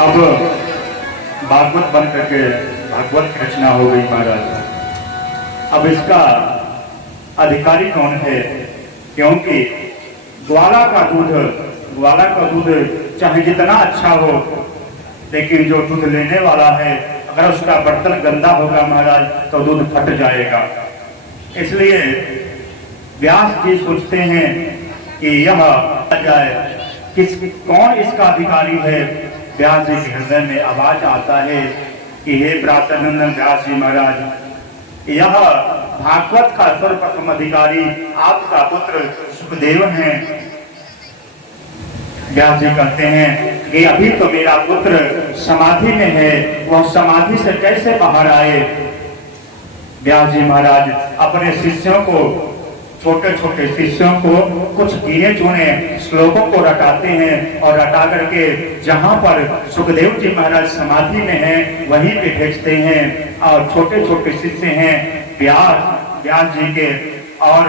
अब भागवत बन करके भागवत की रचना हो गई महाराज। अब इसका अधिकारी कौन है? क्योंकि ग्वाला का दूध चाहे जितना अच्छा हो, लेकिन जो दूध लेने वाला है अगर उसका बर्तन गंदा होगा महाराज तो दूध फट जाएगा। इसलिए व्यास जी सोचते हैं कि यह जाए कौन इसका अधिकारी है। व्यास जी के हृदय में आवाज आता है कि हे प्रातनंदन व्यास जी महाराज, यह भागवत का सर्वप्रथम अधिकारी आपका पुत्र सुखदेव हैं। व्यास जी कहते हैं कि अभी तो मेरा पुत्र समाधि में है, वह समाधि से कैसे बाहर आए। व्यास जी महाराज अपने शिष्यों को, छोटे छोटे शिष्यों को कुछ गिने चुने श्लोकों को रटाते हैं और रटा करके जहां पर सुखदेव जी महाराज समाधि में हैं वहीं पे भेजते हैं। और छोटे छोटे शिष्य हैं व्यास जी के, और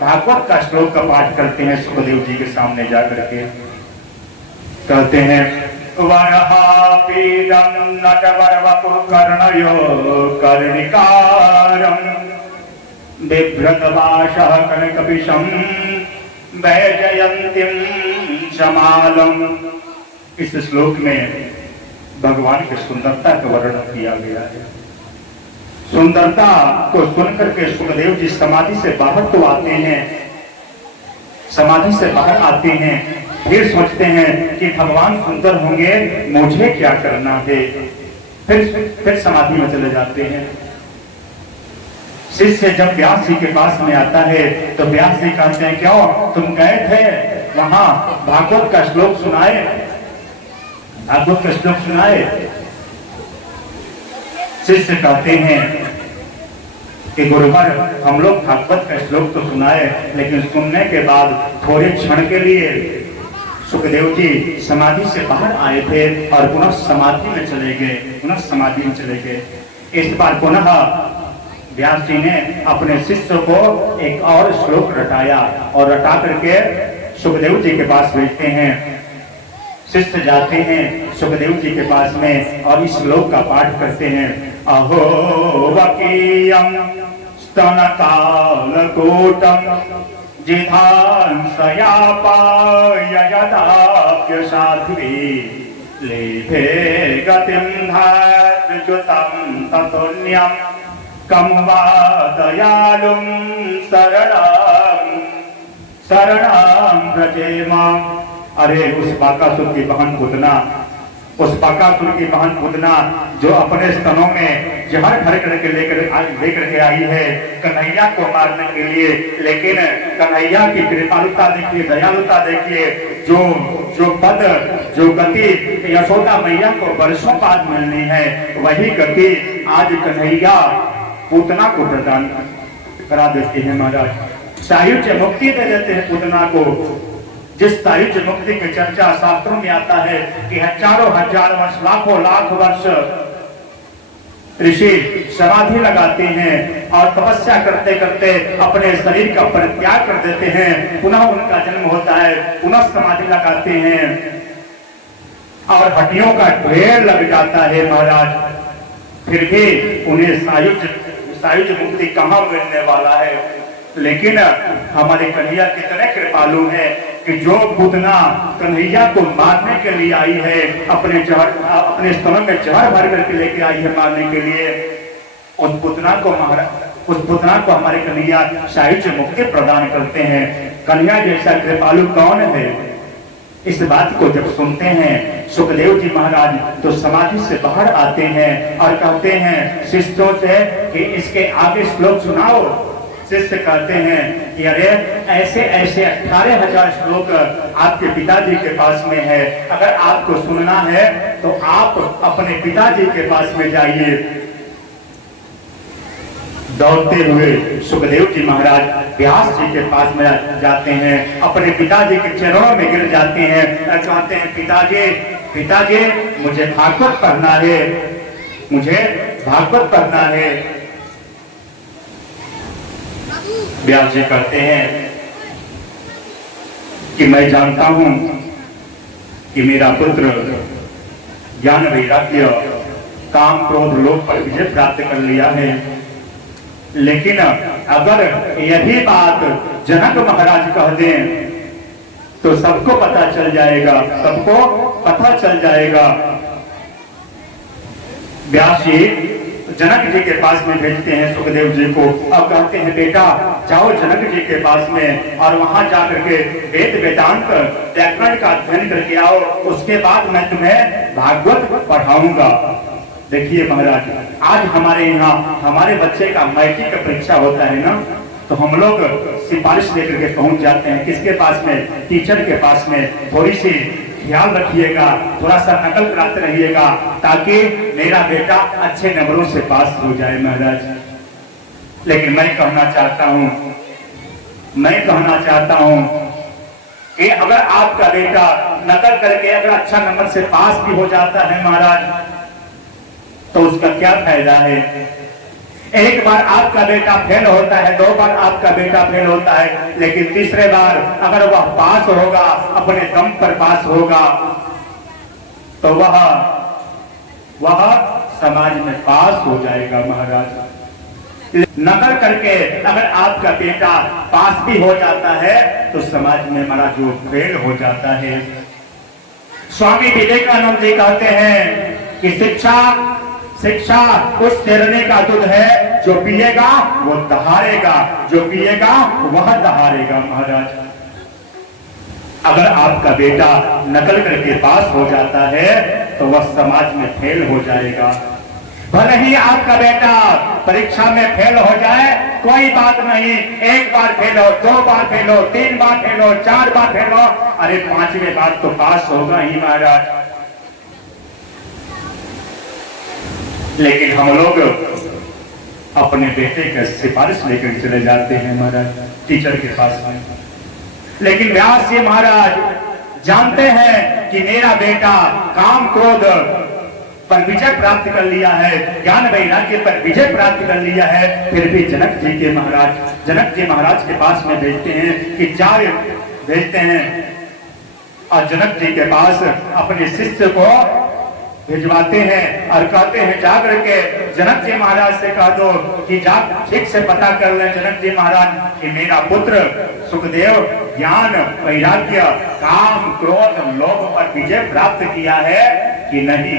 भागवत का श्लोक का पाठ करते हैं सुखदेव जी के सामने जाकर के। कहते हैं वरहापीडं नटवरवपुः कर्णयो कर्णिकारं बिभ्रतवासः कनकपिशं वैजयन्तीं शमालम्। इस श्लोक में भगवान की सुंदरता का वर्णन किया गया है। सुंदरता को सुनकर के सुखदेव जी समाधि से बाहर तो आते हैं, समाधि से बाहर आते हैं, फिर सोचते हैं कि भगवान सुंदर होंगे, मुझे क्या करना है। फिर समाधि में चले जाते हैं। शिष्य जब व्यास जी के पास में आता है तो व्यास जी कहते हैं क्यों तुम गए थे वहां भागवत का श्लोक सुनाए, भागवत का श्लोक सुनाए। शिष्य कहते हैं कि गुरुवर हम लोग भागवत का श्लोक तो सुनाए, लेकिन सुनने के बाद थोड़े क्षण के लिए सुखदेव जी समाधि से बाहर आए थे और पुनः समाधि में चले गए, पुनः समाधि में चले गए। इस बार पुनः व्यास जी ने अपने शिष्य को एक और श्लोक रटाया और रटा करके सुखदेव जी के पास भेजते हैं। शिष्य जाते हैं सुखदेव जी के पास में और इस श्लोक का पाठ करते हैं। अहो वकीयं स्तनकालकूटं जिधांसया पाययदाप्य साध्वी लेभे गतिं धात्र्युतं ततुल्यं कं वा दयालुं शरणं व्रजेम। अरे उस बाकासुर की बहन पूतना, उस बाकासुर की बहन पूतना जो अपने स्तनों में जहर भर करके लेकर के आई है कन्हैया को मारने के लिए, लेकिन कन्हैया की कृपालुता देखिए, दयालुता देखिए। जो गति यशोदा मैया को वर्षों बाद मिलनी है, वही गति आज कन्हैया पूतना को प्रदान करा देते हैं महाराज। सायुज्य मुक्ति दे देते हैं पूतना को। जिस सायुज्य मुक्ति की चर्चा शास्त्रों में आता है कि हजारों हजार वर्ष, लाखों लाख वर्ष ऋषि समाधि लगाते हैं और तपस्या करते करते अपने शरीर का परित्याग कर देते हैं, पुनः उनका जन्म होता है, पुनः समाधि लगाते हैं और हड्डियों का ढेर लग जाता है महाराज। फिर भी उन्हें सायुज्य मुक्ति कहाँ मिलने वाला है। लेकिन हमारे कन्हैया कितने कृपालु हैं कि जो पूतना कन्हैया को मारने के लिए आई है, अपने स्तनों में जहर भर करके लेके आई है मारने के लिए, उस पुतना को हमारे कन्हैया सायुज्य मुक्ति प्रदान करते हैं। कन्हैया जैसा कृपालु कौन है? इस बात को जब सुनते हैं सुखदेव जी महाराज तो समाधि से बाहर आते हैं और कहते हैं शिष्यों से कि इसके आगे श्लोक सुनाओ। शिष्य कहते हैं कि अरे ऐसे ऐसे 18,000 श्लोक आपके पिताजी के पास में है, अगर आपको सुनना है तो आप अपने पिताजी के पास में जाइए। दौड़ते हुए सुखदेव जी महाराज व्यास जी के पास में जाते हैं, अपने पिताजी के चरणों में गिर जाते हैं और कहते हैं पिताजी मुझे भागवत पढ़ना है, मुझे भागवत पढ़ना है। व्यास जी कहते हैं कि मैं जानता हूं कि मेरा पुत्र ज्ञान वैराग्य काम क्रोध लोभ पर विजय प्राप्त कर लिया है। लेकिन अगर यही बात जनक महाराज कह दें तो सबको पता चल जाएगा, सबको पता चल जाएगा। व्यास जी जनक जी के पास में भेजते हैं सुखदेव जी को और कहते हैं बेटा जाओ जनक जी के पास में और वहां जाकर के वेद वेदांत व्याकरण का अध्ययन करके आओ, उसके बाद मैं तुम्हें भागवत पढ़ाऊंगा। देखिए महाराज, आज हमारे यहाँ हमारे बच्चे का मैट्रिक का परीक्षा होता है ना, तो हम लोग सिफारिश लेकर के पहुंच जाते हैं किसके पास में, टीचर के पास में। थोड़ी सी ख्याल रखिएगा, थोड़ा सा नकल कराते रहिएगा ताकि मेरा बेटा अच्छे नंबरों से पास हो जाए महाराज। लेकिन मैं कहना चाहता हूं कि अगर आपका बेटा नकल करके अगर अच्छा नंबर से पास भी हो जाता है महाराज, तो उसका क्या फायदा है। एक बार आपका बेटा फेल होता है, 2 बार आपका बेटा फेल होता है, लेकिन तीसरे बार अगर वह पास होगा, अपने दम पर पास होगा, तो वह समाज में पास हो जाएगा महाराज। नकल करके अगर आपका बेटा पास भी हो जाता है तो समाज में हमारा जो फेल हो जाता है। स्वामी विवेकानंद जी कहते हैं कि शिक्षा उस शेरनी का दूध है, जो पिएगा वो दहाड़ेगा, जो पिएगा वह दहाड़ेगा महाराज। अगर आपका बेटा नकल करके पास हो जाता है तो वह समाज में फेल हो जाएगा। भले ही आपका बेटा परीक्षा में फेल हो जाए, कोई बात नहीं, 1 बार फेल हो, 2 बार फेल हो, 3 बार फेल हो, 4 बार फेल हो, अरे 5वें बार तो पास होगा ही महाराज। लेकिन हम लोग अपने बेटे का सिफारिश लेकर चले जाते हैं महाराज टीचर के पास में। लेकिन व्यास जी महाराज जानते हैं कि मेरा बेटा काम क्रोध पर विजय प्राप्त कर लिया है, ज्ञान वैराग्य पर विजय प्राप्त कर लिया है, फिर भी जनक जी महाराज के पास में भेजते हैं कि जाए, भेजते हैं और जनक जी के पास अपने शिष्य को भिजवाते हैं और कहते हैं जा करके जनक जी महाराज से कह दो कि जा ठीक से पता कर लें जनक जी महाराज कि मेरा पुत्र सुखदेव ज्ञान वैराग्य काम क्रोध लोभ पर विजय प्राप्त किया है कि नहीं।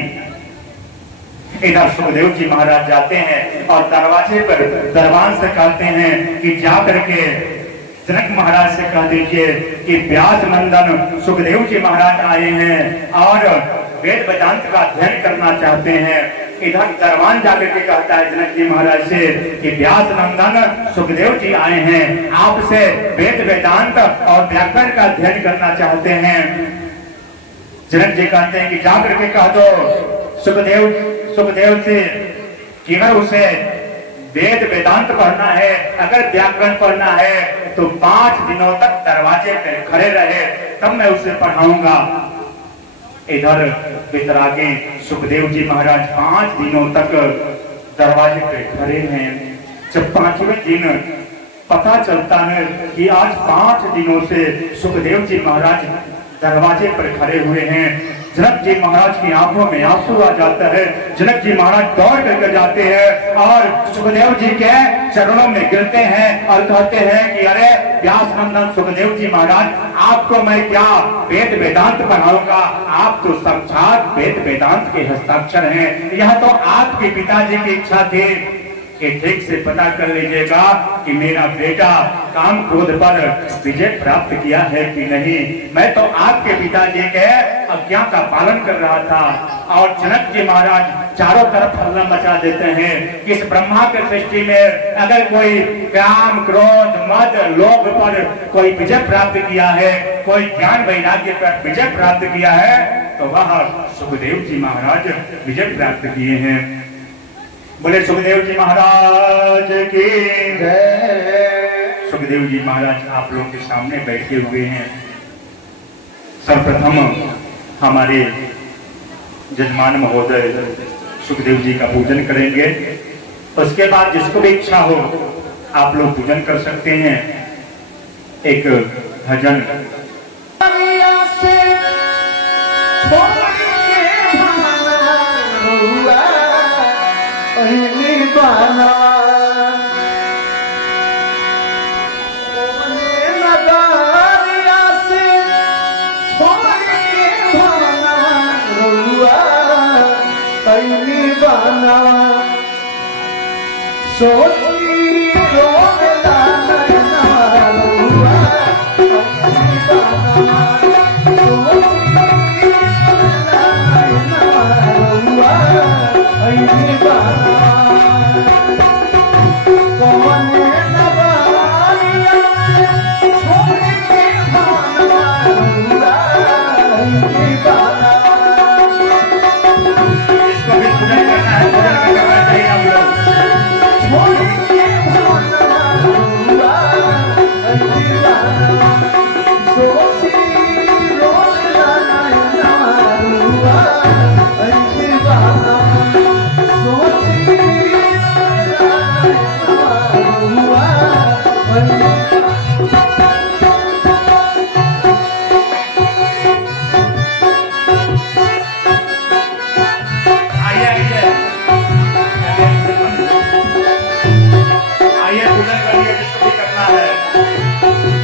इधर सुखदेव जी महाराज जाते हैं और दरवाजे पर दरबान से कहते हैं कि जा करके जनक महाराज से कह दीजिए कि व्यास नंदन सुखदेव जी महाराज आए हैं और वेद वेदांत का अध्ययन करना चाहते हैं। इधर दरबान जाकर के कहता है जनक जी महाराज से कि व्यास नंदन सुखदेव जी आए हैं, आपसे वेद वेदांत और व्याकरण का अध्ययन करना चाहते हैं। जनक जी कहते हैं कि जाकर के कह दो सुखदेव से कि अगर उसे वेद वेदांत पढ़ना है, अगर व्याकरण पढ़ना है तो 5 दिनों तक दरवाजे पे खड़े रहे, तब मैं उसे पढ़ाऊंगा। इधर वितरागी सुखदेव जी महाराज 5 दिनों तक दरवाजे पे खड़े हैं। जब 5वें दिन पता चलता है कि आज 5 दिनों से सुखदेव जी महाराज दरवाजे पर खड़े हुए हैं, जनक जी महाराज की आंखों में आंसू आ जाता है। जनक जी महाराज दौड़ करके जाते हैं और सुखदेव जी के चरणों में गिरते हैं और कहते हैं कि अरे व्यास नंदन सुखदेव जी महाराज, आपको मैं क्या वेद वेदांत पढ़ाऊंगा, आप तो साक्षात वेद वेदांत के हस्ताक्षर हैं। यह तो आपके पिताजी की इच्छा थी कि ठीक से पता कर लीजिएगा कि मेरा बेटा काम क्रोध पर विजय प्राप्त किया है कि नहीं। मैं तो आपके पिताजी के आज्ञा का पालन कर रहा था। और जनक जी महाराज चारों तरफ हल्ला मचा देते हैं कि इस ब्रह्मा के सृष्टि में अगर कोई काम क्रोध मद लोभ पर कोई विजय प्राप्त किया है, कोई ज्ञान वैराग्य पर विजय प्राप्त किया है, तो वह सुखदेव जी महाराज विजय प्राप्त किए हैं। बोले सुखदेव जी महाराज की जय। सुखदेव जी महाराज आप लोगों के सामने बैठे हुए हैं। सर्वप्रथम हमारे जजमान महोदय सुखदेव जी का पूजन करेंगे। उसके बाद जिसको भी इच्छा हो आप लोग पूजन कर सकते हैं। एक भजन बाना नगारिया से छोड़ के भाना रउआ कैनी बाना सोची रोवेला नैना रउआ कैनी बाना सोची रोवेला नैना रउआ कैनी बाना कौने नगारिया से छोड़ के भाना रउआ कैनी बाना इसको भी पूरा करना है, पूरा करना चाहिए आप लोग। छोड़ के भाना रउआ कैनी बाना सोची रोवेला नैना रउआ कैनी बाना सोची रोवेला नैना रउआ कैनी आइए आइए आइए पूजन करिए, जिसको भी करना है।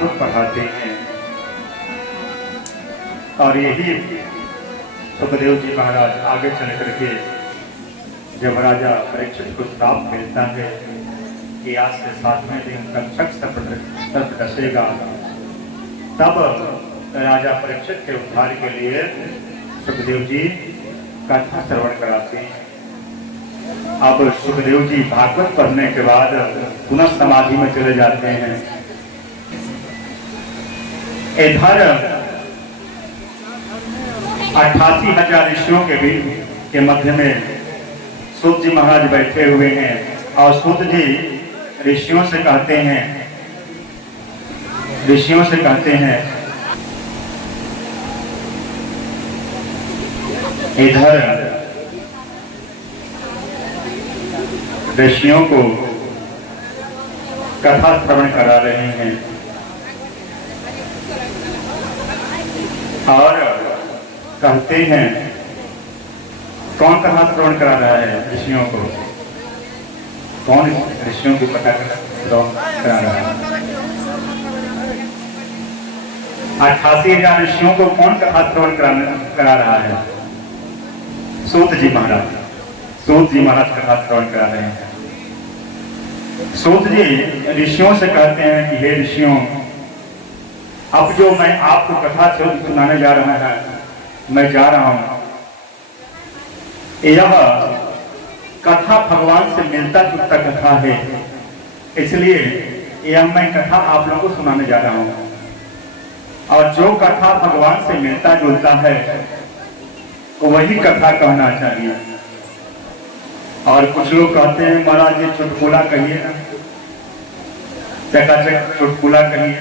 भागवत पढ़ाते हैं। और यही सुखदेव जी महाराज आगे चल करके जब राजा परीक्षित को श्राप मिलता है कि आज से 7वें दिन तक सर्प डसेगा, तब राजा परीक्षित के उद्धार के लिए सुखदेव जी कथा श्रवण कराते हैं। अब सुखदेव जी भागवत पढ़ने के बाद पुनः समाधि में चले जाते हैं। इधर 88,000 ऋषियों के भी के मध्य में सूत जी महाराज बैठे हुए हैं और सूत जी ऋषियों से कहते हैं इधर ऋषियों को कथा श्रवण करा रहे हैं और कहते हैं कौन कथा श्रवण करा रहा है ऋषियों को, कौन ऋषियों को कथा श्रवण करा रहा है? 88,000 ऋषियों को कौन कथा श्रवण करा रहा है? सूत जी महाराज कथा श्रवण करा रहे हैं। सूत जी ऋषियों से कहते हैं कि हे ऋषियों, अब जो मैं आपको कथा सुनाने जा रहा है, मैं जा रहा हूं, यह कथा भगवान से मिलता जुलता कथा है, इसलिए यह मैं कथा आप लोगों को सुनाने जा रहा हूं। और जो कथा भगवान से मिलता जुलता है वही कथा कहना चाहिए। और कुछ लोग कहते हैं महाराज ये चुटकुला कहिए ना, चकाचक चुटकुला कहिए,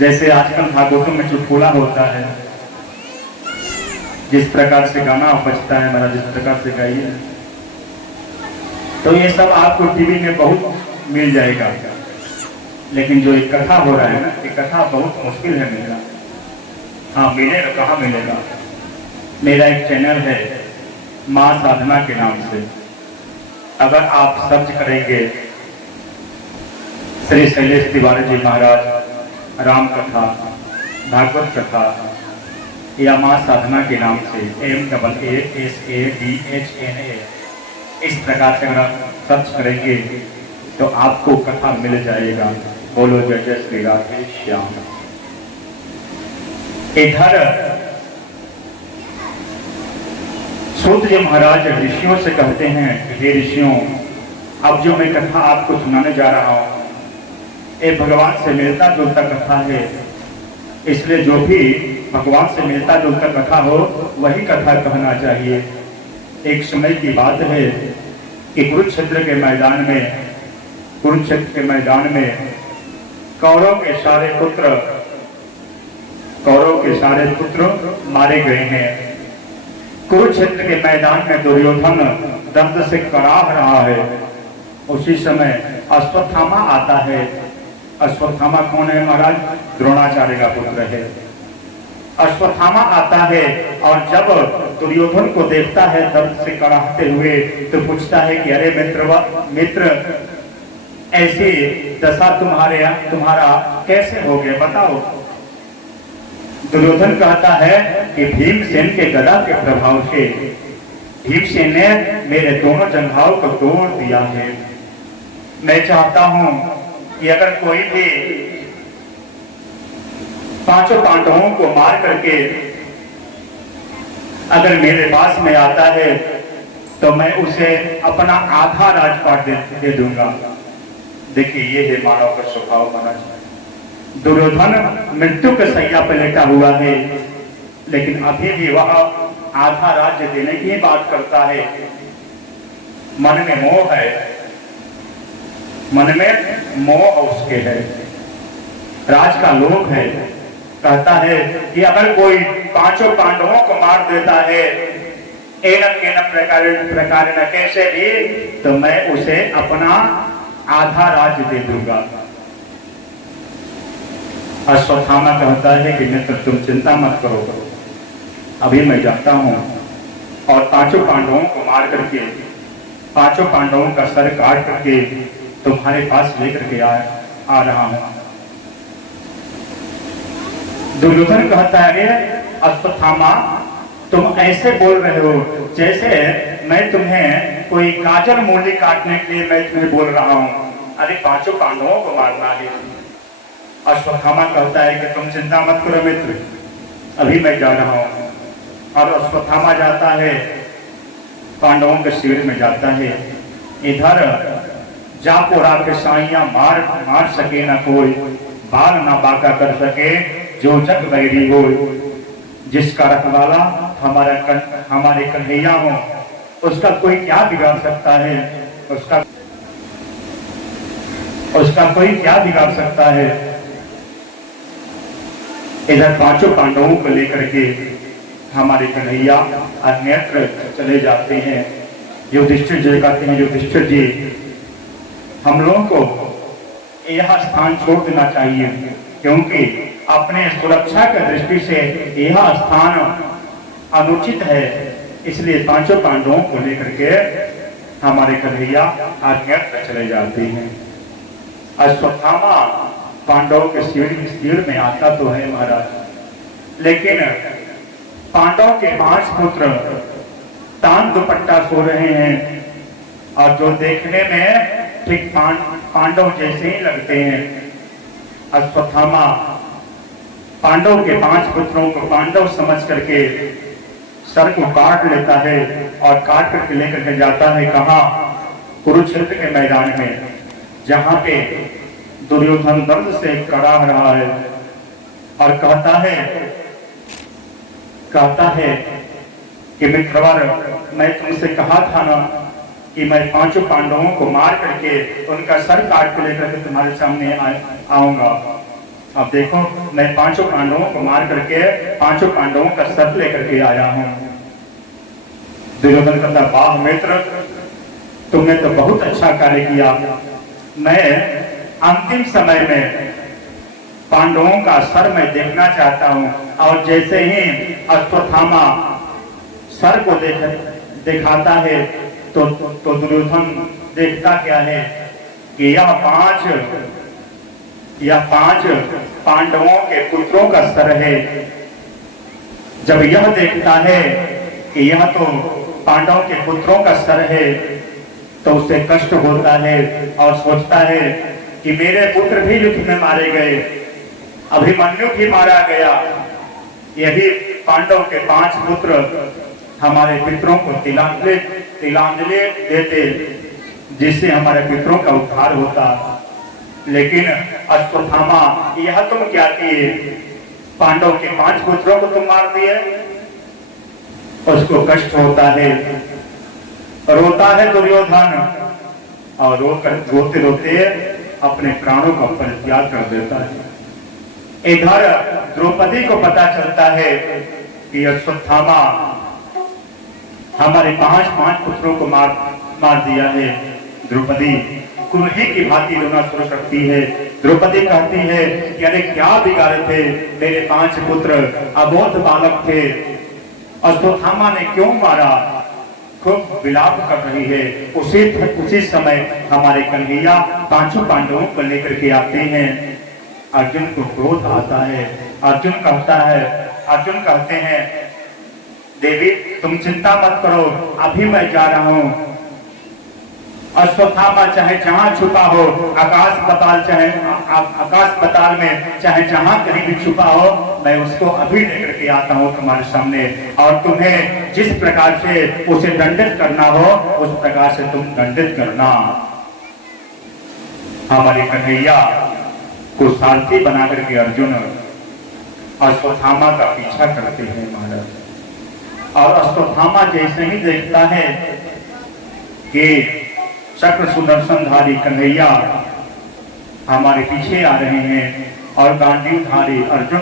जैसे आजकल भागवतों में चुटकुला होता है, जिस प्रकार से गाना बजता है महाराज जिस प्रकार से गाइए। तो ये सब आपको टीवी में बहुत मिल जाएगा, लेकिन जो एक कथा हो रहा है ना, ये कथा बहुत मुश्किल है मिलना। हाँ मिलेगा, कहाँ मिलेगा? मेरा एक चैनल है मां साधना के नाम से, अगर आप सर्च करेंगे श्री शैलेश तिवारी जी महाराज राम कथा, भागवत कथा या मां साधना के नाम से MAASADHNA, इस प्रकार से अगर आप सर्च करेंगे तो आपको कथा मिल जाएगा। बोलो जय जय श्री राधे श्याम। इधर सूत जी महाराज ऋषियों से कहते हैं हे ऋषियों, अब जो मैं कथा आपको सुनाने जा रहा हूं ये भगवान से मिलता जुलता कथा है, इसलिए जो भी भगवान से मिलता जुलता कथा हो वही कथा कहना चाहिए। एक समय की बात है कि कुरुक्षेत्र के मैदान में कौरव के सारे पुत्र मारे गए हैं। कुरुक्षेत्र के मैदान में दुर्योधन दर्द से कराह रहा है। उसी समय अश्वत्थामा आता है। अश्वत्थामा कौन है महाराज? द्रोणाचार्य का पुत्र है। अश्वत्थामा आता है और जब दुर्योधन को देखता है दर्द से कराहते हुए तो पूछता है कि अरे मित्र ऐसी दशा तुम्हारा कैसे हो गया बताओ। दुर्योधन कहता है कि भीमसेन के गदा के प्रभाव से भीमसेन ने मेरे दोनों जंघाओं को तोड़ दिया है। मैं चाहता हूं कि अगर कोई भी 5 पांडवों को मार करके अगर मेरे पास में आता है तो मैं उसे अपना आधा राजपाट दे दूंगा। देखिए ये है मानव का स्वभाव महाराज। दुर्योधन मृत्यु के शैया पर लेटा हुआ है, लेकिन अभी भी वह आधा राज्य देने की बात करता है। मन में मोह है, मन में मोह उसके है, राज का लोभ है। कहता है कि अगर कोई 5 पांडवों को मार देता है प्रकार न कैसे भी, तो मैं उसे अपना आधा राज्य दे दूंगा। अश्वत्थामा कहता है कि मित्र तुम चिंता मत करो, अभी मैं जाता हूं और 5 पांडवों को मार करके 5 पांडवों का सर काट करके तुम्हारे पास लेकर के आ रहा हूं। दुर्योधन कहता है, अश्वत्थामा तुम ऐसे बोल रहे हो जैसे मैं तुम्हें कोई गाजर मूली काटने के लिए मैं तुम्हें बोल रहा हूँ। अरे पांचों पांडवों को मारना है। अश्वत्थामा कहता है कि तुम चिंता मत करो मित्र, अभी मैं जा रहा हूँ। और अश्वत्थामा जाता है, पांडवों के शिविर में जाता है। इधर जापोरा के साइया मार सके न कोई, बाल ना बाका कर सके जो जग वैरी हो। जिसका रखवाला हमारे कन्हैया हो, उसका कोई क्या बिगाड़ सकता है, उसका कोई क्या बिगाड़ सकता है। इधर पांचों पांडवों को लेकर के हमारे कन्हैया अन्यत्र चले जाते हैं। युधिष्ठिर जी कहते हैं, युधिष्ठिर जी हम लोगों को यह स्थान छोड़ देना चाहिए, क्योंकि अपने सुरक्षा की दृष्टि से यह स्थान अनुचित है। इसलिए पांचों पांडवों को लेकर के हमारे कन्हैया अन्यत्र चले जाते हैं। अश्वत्थामा पांडवों के शिविर में आता तो है महाराज, लेकिन पांडवों के 5 पुत्र तान दुपट्टा सो रहे हैं और जो देखने में ठीक पांडव जैसे ही लगते हैं। अश्वत्थामा पांडव के 5 पुत्रों को पांडव समझ करके सर को काट लेता है और काट करके लेकर के जाता है कहाँ? कुरुक्षेत्र के मैदान में, जहां पे दुर्योधन दर्द से कराह रहा है और कहता है कि मित्रवर, मैं तुमसे कहा था ना कि मैं 5 पांडवों को मार करके उनका सर काट के लेकर के तुम्हारे सामने आऊंगा। अब देखो, मैं 5 पांडवों को मार करके 5 पांडवों का सर लेकर के आया हूं। दुर्योधन कहता, वाह मित्र, तुमने तो बहुत अच्छा कार्य किया। मैं अंतिम समय में पांडवों का सर मैं देखना चाहता हूं। और जैसे ही अश्वत्थामा सर को दिखाता है तो दुर्योधन देखता क्या है कि यह 5 पांडवों के पुत्रों का सर है। जब यह देखता है कि यह तो पांडवों के पुत्रों का सर है तो उसे कष्ट होता है और सोचता है कि मेरे पुत्र भी युद्ध में मारे गए, अभिमन्यु भी मारा गया, यही पांडव के 5 पुत्र हमारे पितरों को तिलांजलि देते, जिससे हमारे पितरों का उद्धार होता। लेकिन अश्वत्थामा, यह तुम क्या किए? पांडव के 5 पुत्रों को तुम मार दिए। उसको कष्ट होता है, रोता है दुर्योधन और रोते रोते अपने प्राणों का परित्याग कर देता है। इधर द्रौपदी को पता चलता है कि अश्वत्थामा हमारे 5 पुत्रों को मार दिया है। द्रौपदी कुल्ही की भांति रोना शुरू करती है। द्रौपदी कहती है कि अरे क्या बिगाड़े थे मेरे 5 पुत्र, अबोध बालक थे, अश्वत्थामा ने क्यों मारा? खूब विलाप कर रही है। उसी समय हमारे कन्हैया 5 पांडवों को लेकर के आते हैं। अर्जुन को क्रोध आता है। अर्जुन कहते हैं, देवी तुम चिंता मत करो, अभी मैं जा रहा हूं। अश्वत्थामा चाहे जहां छुपा हो, आकाश पताल में चाहे जहां कहीं भी छुपा हो, मैं उसको अभी लेकर के आता हूं तुम्हारे सामने, और तुम्हें जिस प्रकार से उसे दंडित करना हो उस प्रकार से तुम दंडित करना। हमारे कन्हैया को सारथी बना करके अर्जुन अश्वत्थामा का पीछा करते हैं महाराज। और अश्वत्थामा जैसे ही देखता है कि चक्र सुदर्शनधारी कन्हैया हमारे पीछे आ रहे हैं और गांडीवधारी अर्जुन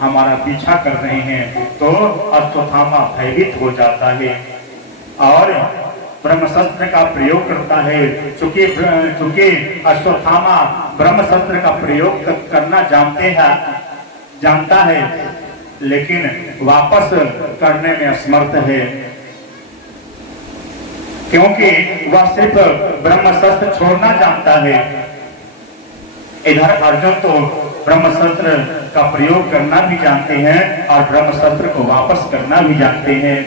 हमारा पीछा कर रहे हैं, तो अश्वत्थामा भयभीत हो जाता है और ब्रह्मशस्त्र का प्रयोग करता है। चूंकि अश्वत्थामा ब्रह्मशस्त्र का प्रयोग करना जानता है, लेकिन वापस करने में असमर्थ है, क्योंकि वह सिर्फ ब्रह्मशस्त्र छोड़ना जानता है। इधर अर्जुन तो ब्रह्मशस्त्र का प्रयोग करना भी जानते हैं और ब्रह्मशस्त्र को वापस करना भी जानते हैं।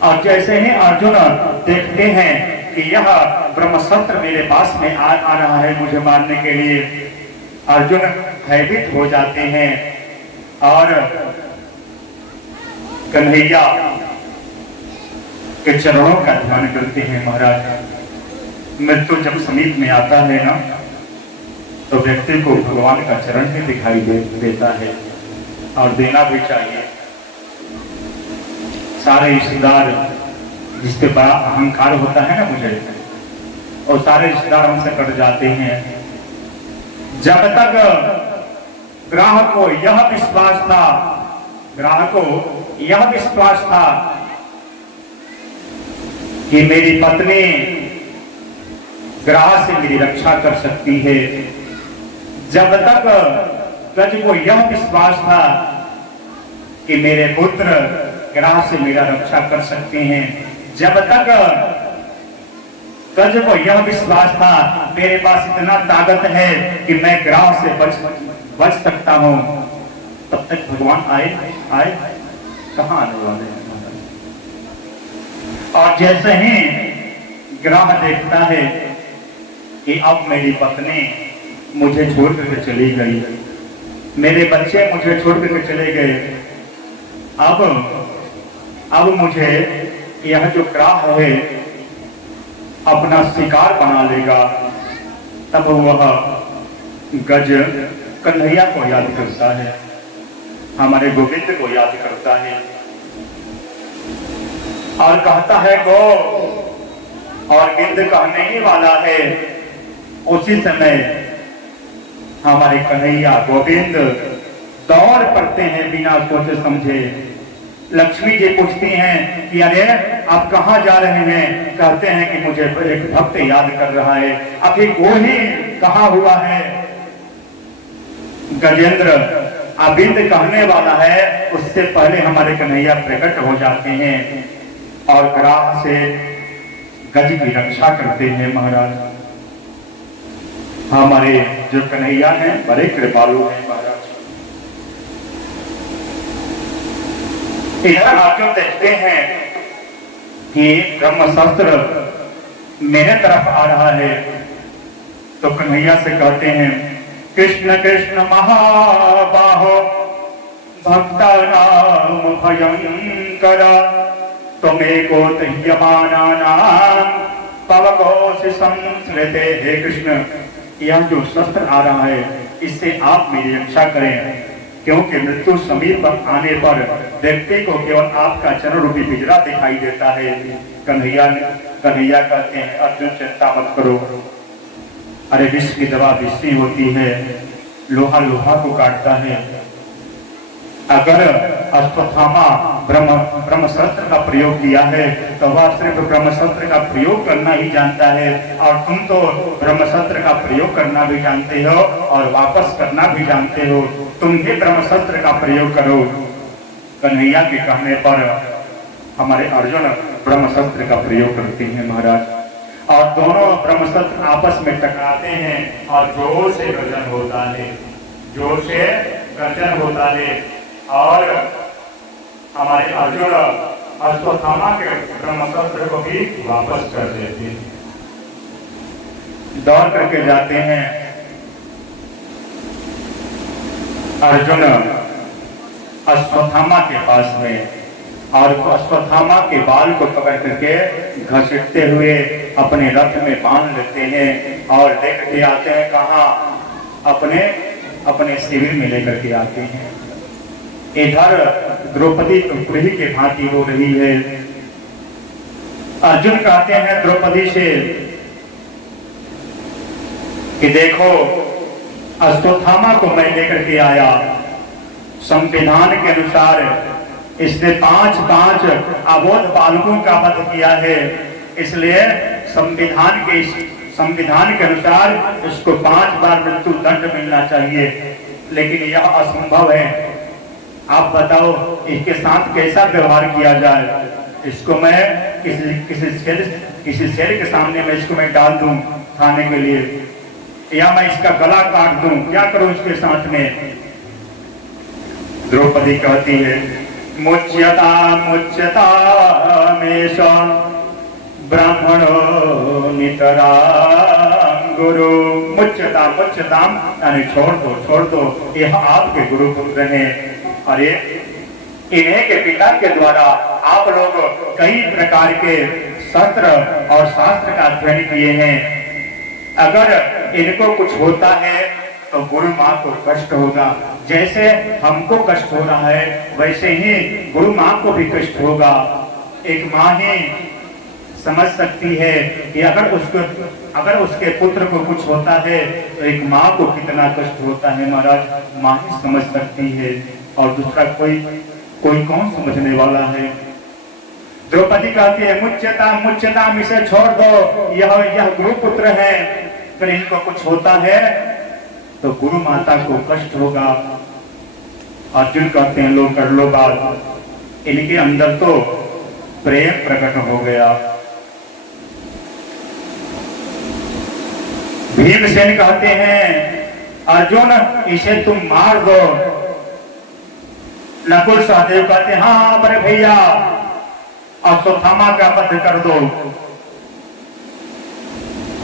और जैसे ही अर्जुन देखते हैं कि यह ब्रह्मशस्त्र मेरे पास में आ रहा है मुझे मारने के लिए, अर्जुन भयभीत हो जाते हैं और कन्हैया के चरणों का ध्यान करते हैं। महाराज, मृत्यु जब समीप में आता है ना, तो व्यक्ति को भगवान का चरण ही दिखाई देता है और देना भी चाहिए। सारे रिश्तेदार, जिसके बड़ा अहंकार होता है ना मुझे, और सारे रिश्तेदार हमसे कट जाते हैं। जब तक ग्राहक को यह विश्वास था, ग्राहक को यह विश्वास था कि मेरी पत्नी ग्राह से मेरी रक्षा कर सकती है, जब तक गज को यह विश्वास था कि मेरे पुत्र ग्राह से मेरा रक्षा कर सकते हैं, जब तक गज को यह विश्वास था मेरे पास इतना ताकत है कि मैं ग्राह से बच सकता हूं, तब तक भगवान आए कहां आने वाले हैं। और जैसे ही ग्राह देखता है कि अब मेरी पत्नी मुझे छोड़ करके चली गई, मेरे बच्चे मुझे छोड़ करके चले गए, अब मुझे यह जो ग्राह है अपना शिकार बना लेगा, तब वह गज कन्हैया को याद करता है, हमारे गोविंद को याद करता है और कहता है गो, और बिंद कहने ही वाला है। उसी समय हमारे कन्हैया गोविंद दौड़ पड़ते हैं बिना सोचे समझे। लक्ष्मी जी पूछती हैं कि अरे आप कहाँ जा रहे हैं? कहते हैं कि मुझे एक भक्त याद कर रहा है। अभी वो ही कहाँ हुआ है? गजेंद्र अबिंद कहने वाला है, उससे पहले हमारे कन्हैया प्रकट हो जाते हैं और ग्राह से गज की रक्षा करते हैं। महाराज, हमारे जो कन्हैया हैं बड़े कृपालु हैं। महाराज, इधर अर्जुन देखते हैं कि ब्रह्मशस्त्र मेरे तरफ आ रहा है, तो कन्हैया से कहते हैं कृष्ण कृष्ण महाबाहो भक्तानां भयंकर त्वमेको दह्यमानानां पवकोऽसि संस्मृते। हे कृष्ण, यह जो शस्त्र आ रहा है इससे आप मेरी रक्षा करें, क्योंकि मृत्यु समीप आने पर व्यक्ति को केवल आपका चरण रूपी पिंजरा दिखाई देता है। कन्हैया कहते हैं अर्जुन चिंता मत करो, अरे विष की दवा विष ही होती है, लोहा लोहा को काटता है। अगर अश्वत्थामा ब्रह्मशस्त्र का प्रयोग किया है तो वह सिर्फ ब्रह्मशस्त्र का प्रयोग करना ही जानता है, और तुम तो ब्रह्मशस्त्र का प्रयोग करना भी जानते हो और वापस करना भी जानते हो, तुम ही ब्रह्मशस्त्र का प्रयोग करो। कन्हैया के कहने पर हमारे अर्जुन ब्रह्मशस्त्र का प्रयोग करते हैं। महाराज, और दोनों ब्रह्मशस्त्र आपस में टकराते हैं और जोर से गर्जन होता है, जोर से गर्जन होता है, और हमारे अर्जुन अश्वत्थामा के ब्रह्मशस्त्र को भी वापस कर देते हैं। दौड़ करके जाते हैं अर्जुन अश्वत्थामा के पास में, और अश्वत्थामा के बाल को पकड़ करके घसीटते हुए अपने रथ में बांध लेते हैं और लेकर के आते हैं। कहाँ? अपने शिविर में लेकर के आते हैं। इधर द्रौपदी टुकड़ी के भांति हो रही है। अर्जुन कहते हैं द्रौपदी से कि देखो, अश्वत्थामा को मैं लेकर के आया, संविधान के अनुसार इसने 5 अबोध बालकों का वध किया है, इसलिए संविधान के अनुसार इसको 5 बार मृत्यु दंड मिलना चाहिए, लेकिन यह असंभव है। आप बताओ इसके साथ कैसा व्यवहार किया जाए? इसको मैं किसी शेर के सामने में इसको मैं डाल दूं खाने के लिए, या मैं इसका गला काट दूं, क्या करूं इसके साथ में? द्रौपदी कहती है मुच्यता मुच्यता मेष ब्राह्मणो नितराम गुरु। मुच्यता मुच्यताम यानी छोड़ दो यह आपके गुरु पुत्र हैं। अरे इन्हीं के पिता के द्वारा आप लोग कई प्रकार के शस्त्र और शास्त्र का अध्ययन किए हैं। अगर इनको कुछ होता है तो गुरु माँ को कष्ट होगा। जैसे हमको कष्ट हो रहा है वैसे ही गुरु माँ को भी कष्ट होगा। एक माँ ही समझ सकती है कि अगर उसके पुत्र को कुछ होता है तो एक माँ को कितना कष्ट होता है महाराज। माँ ही समझ सकती है और दूसरा कोई कौन समझने वाला है। द्रौपदी कहती है मुच्यता इसे छोड़ दो, यह गुरु पुत्र है। फिर इनको कुछ होता है तो गुरु माता को कष्ट होगा। अर्जुन कहते हैं लो कर लो बात। इनके अंदर तो प्रेम प्रकट हो गया। भीमसेन कहते हैं अर्जुन इसे तुम मार दो। नकुल सहदेव कहते हैं हाँ बड़े भैया अश्वत्थामा का वध कर दो।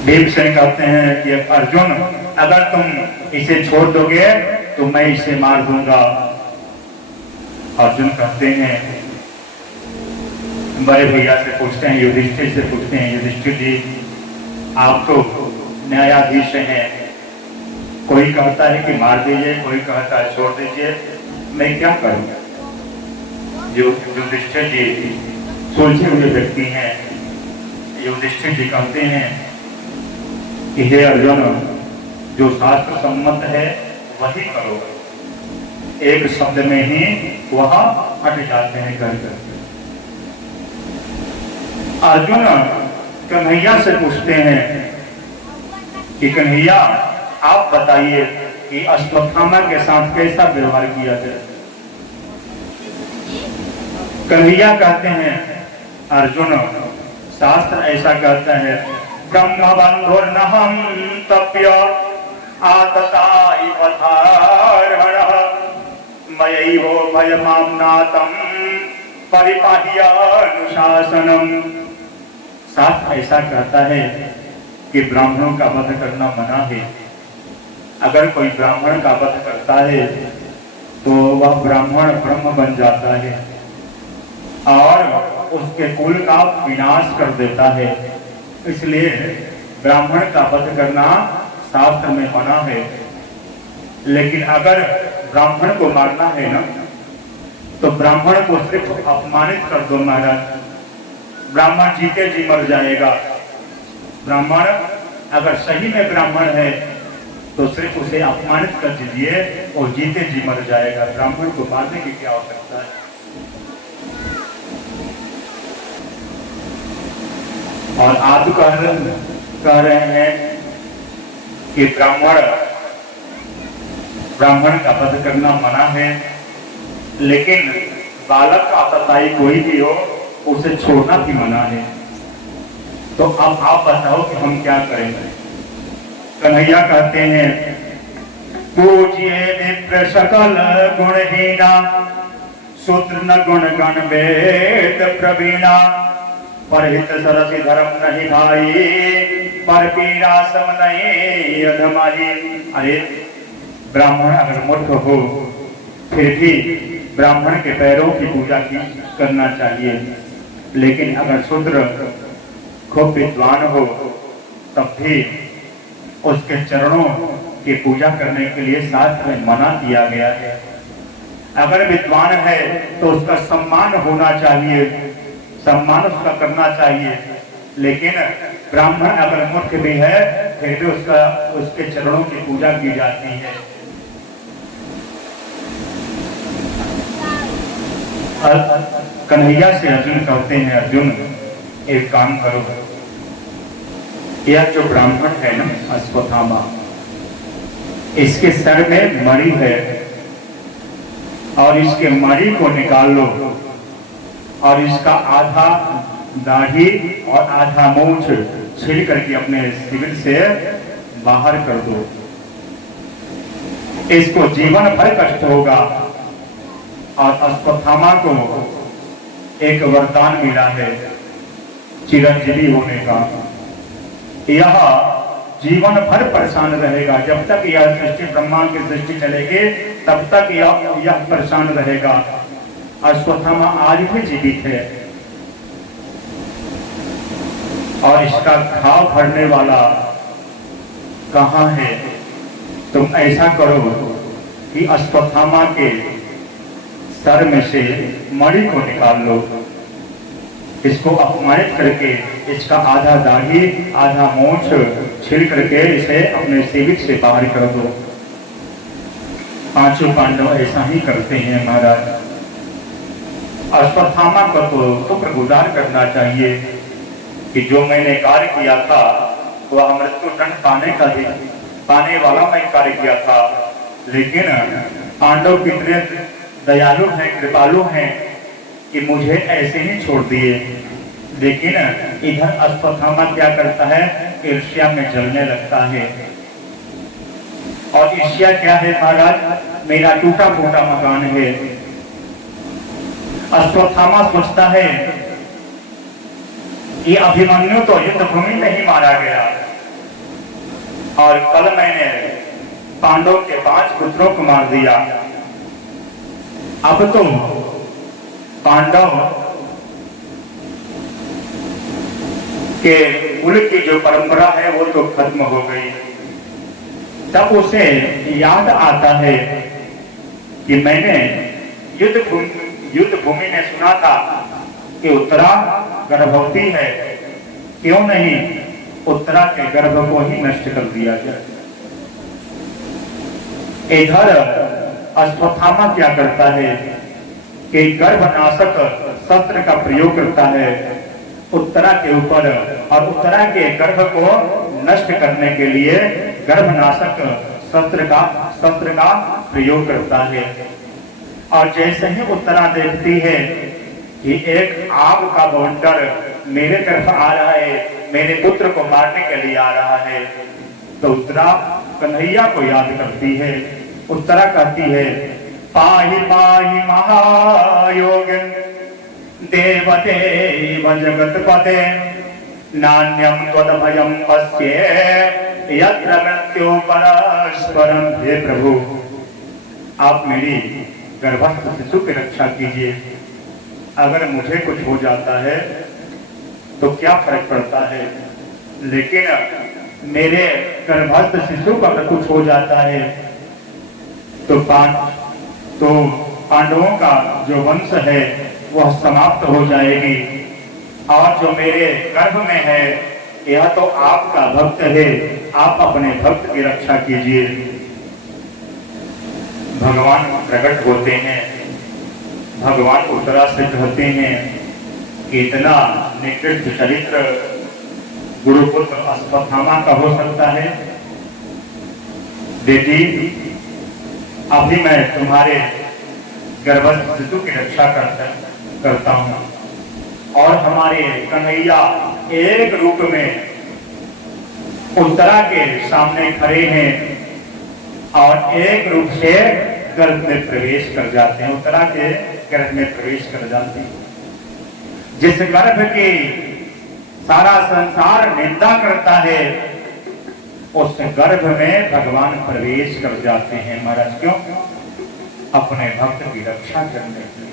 भीमसेन कहते हैं कि अर्जुन अगर तुम इसे छोड़ दोगे तो मैं इसे मार दूंगा। अर्जुन कहते हैं बड़े भैया से पूछते हैं युधिष्ठिर से पूछते हैं युधिष्ठिर जी आप तो न्यायाधीश हैं। कोई कहता है कि मार दीजिए, कोई कहता है छोड़ दीजिए, मैं क्या करूंगा। युधिष्ठिर जी सुलझे हुए व्यक्ति हैं। युधिष्ठिर जी कहते हैं कि हे अर्जुन जो शास्त्र सम्मत है वही करो। एक शब्द में ही वह हट जाते हैं कर अर्जुन कन्हैया से पूछते हैं कि कन्हैया आप बताइए कि अश्वत्थामा के साथ कैसा व्यवहार किया जाए। कन्हैया कहते हैं अर्जुन शास्त्र ऐसा कहता है ब्रह्मबंधुर्नहं तप्य आतताई वधारणः मयैवो भयमाम्नातं परिपाह्यानुशासनम्। शास्त्र ऐसा कहता है कि ब्राह्मणों का वध करना मना है। अगर कोई ब्राह्मण का वध करता है तो वह ब्राह्मण ब्रह्म बन जाता है और उसके कुल का विनाश कर देता है। इसलिए ब्राह्मण का वध करना शास्त्र में मना है। लेकिन अगर ब्राह्मण को मारना है ना तो ब्राह्मण को सिर्फ अपमानित कर दो महाराज। ब्राह्मण जीते जी मर जाएगा। ब्राह्मण अगर सही में ब्राह्मण है तो सिर्फ उसे अपमानित कर दीजिए और जीते जी मर जाएगा। ब्राह्मण को मारने की क्या आवश्यकता है। और आप कह रहे हैं कि ब्राह्मण का वध करना मना है, लेकिन बालक आतताई कोई भी हो उसे छोड़ना भी मना है। तो अब आप बताओ कि हम क्या करेंगे। कन्हैया कहते हैं पूज्य विप्र सकल गुणहीना सूत्र न गुण गण वेद प्रवीणा परहित सरसी धर्म नहीं भाई पर पीड़ा सम नहीं अधमाई। अरे ब्राह्मण अगर मूर्ख हो फिर भी ब्राह्मण के पैरों की पूजा करना चाहिए, लेकिन अगर शूद्र खूब विद्वान हो तब भी उसके चरणों की पूजा करने के लिए शास्त्र में मना किया गया है। अगर विद्वान है तो उसका सम्मान होना चाहिए, सम्मान उसका करना चाहिए। लेकिन ब्राह्मण अगर मूर्ख भी है फिर भी उसके चरणों की पूजा की जाती है। कन्हैया से अर्जुन कहते हैं अर्जुन एक काम करो, यह जो ब्राह्मण है ना अश्वत्थामा, इसके सर में मणि है और इसके मणि को निकाल लो और इसका आधा दाढ़ी और आधा मूंछ छील करके अपने शिविर से बाहर कर दो। इसको जीवन भर कष्ट होगा और अश्वत्थामा को एक वरदान मिला है चिरंजीवी होने का। यह जीवन भर परेशान रहेगा, जब तक यह सृष्टि ब्रह्मांड की सृष्टि चलेगी तब तक यह परेशान रहेगा। अश्वत्थामा आज भी जीवित है और इसका घाव भरने वाला कहाँ है? तुम ऐसा करो कि अश्वत्थामा के सर में से मणि को निकाल लो, इसको अपमानित करके इसका आधा दाढ़ी आधा मूंछ छील करके इसे अपने सेविक से बाहर कर दो। पांचों पांडव ऐसा ही करते हैं महाराज। अश्वत्थामा को तो शुक्रगुजार करना चाहिए कि जो मैंने कार्य किया था वह मृत्युदंड पाने वाला मैं कार्य किया था, लेकिन पांडव कितने दयालु हैं, कृपालु हैं कि मुझे ऐसे ही छोड़ दिए। लेकिन इधर अश्वत्थामा क्या करता है? ईर्ष्या में जलने लगता है। और ईर्ष्या क्या है महाराज? मेरा टूटा फूटा मकान है। अश्वत्थामा सोचता है कि अभिमन्यु तो युद्ध भूमि में ही मारा गया और कल मैंने पांडव के 5 पुत्रों को मार दिया। अब तो पांडव के कुल की जो परंपरा है वो तो खत्म हो गई। तब उसे याद आता है कि मैंने युद्ध भूमि में सुना था कि उत्तरा गर्भवती है, क्यों नहीं उत्तरा के गर्भ को ही नष्ट कर दिया जाए। इधर अश्वत्थामा क्या करता है कि गर्भनाशक शस्त्र का प्रयोग करता है उत्तरा के ऊपर, और उत्तरा के गर्भ को नष्ट करने के लिए गर्भनाशक शस्त्र का प्रयोग करता है। और जैसे ही उत्तरा देखती है कि एक आग का बवंडर मेरे तरफ आ रहा है, मेरे पुत्र को मारने के लिए आ रहा है, तो उत्तरा कन्हैया को याद करती है। उत्तरा कहती है, पाहि पाहि महायोगिन देवदेव जगतपते नान्यम त्वदभयं पश्ये यत्र मृत्यु परस्परम। हे प्रभु, आप मेरी गर्भस्थ शिशु की रक्षा कीजिए। अगर मुझे कुछ हो जाता है तो क्या फर्क पड़ता है, लेकिन मेरे गर्भस्थ शिशु को अगर कुछ हो जाता है तो पांडवों का जो वंश है वह समाप्त हो जाएगी। और जो मेरे गर्भ में है यह तो आपका भक्त है, आप अपने भक्त की रक्षा कीजिए। भगवान प्रकट होते हैं, भगवान उत्तरा से कहते हैं कि इतना निकृष्ट चरित्र गुरुपुत्र अश्वत्थामा का हो सकता है। बेटी, अभी मैं तुम्हारे गर्भस्थ शिशु की रक्षा करता हूँ, और हमारे कन्हैया एक रूप में उत्तरा के सामने खड़े हैं और एक रूप से गर्भ में प्रवेश कर जाते हैं, उत्तरा के गर्भ में प्रवेश कर जाते हैं। जिस गर्भ की सारा संसार निंदा करता है उस गर्भ में भगवान प्रवेश कर जाते हैं महाराज। क्यों? अपने भक्त की रक्षा करने के लिए।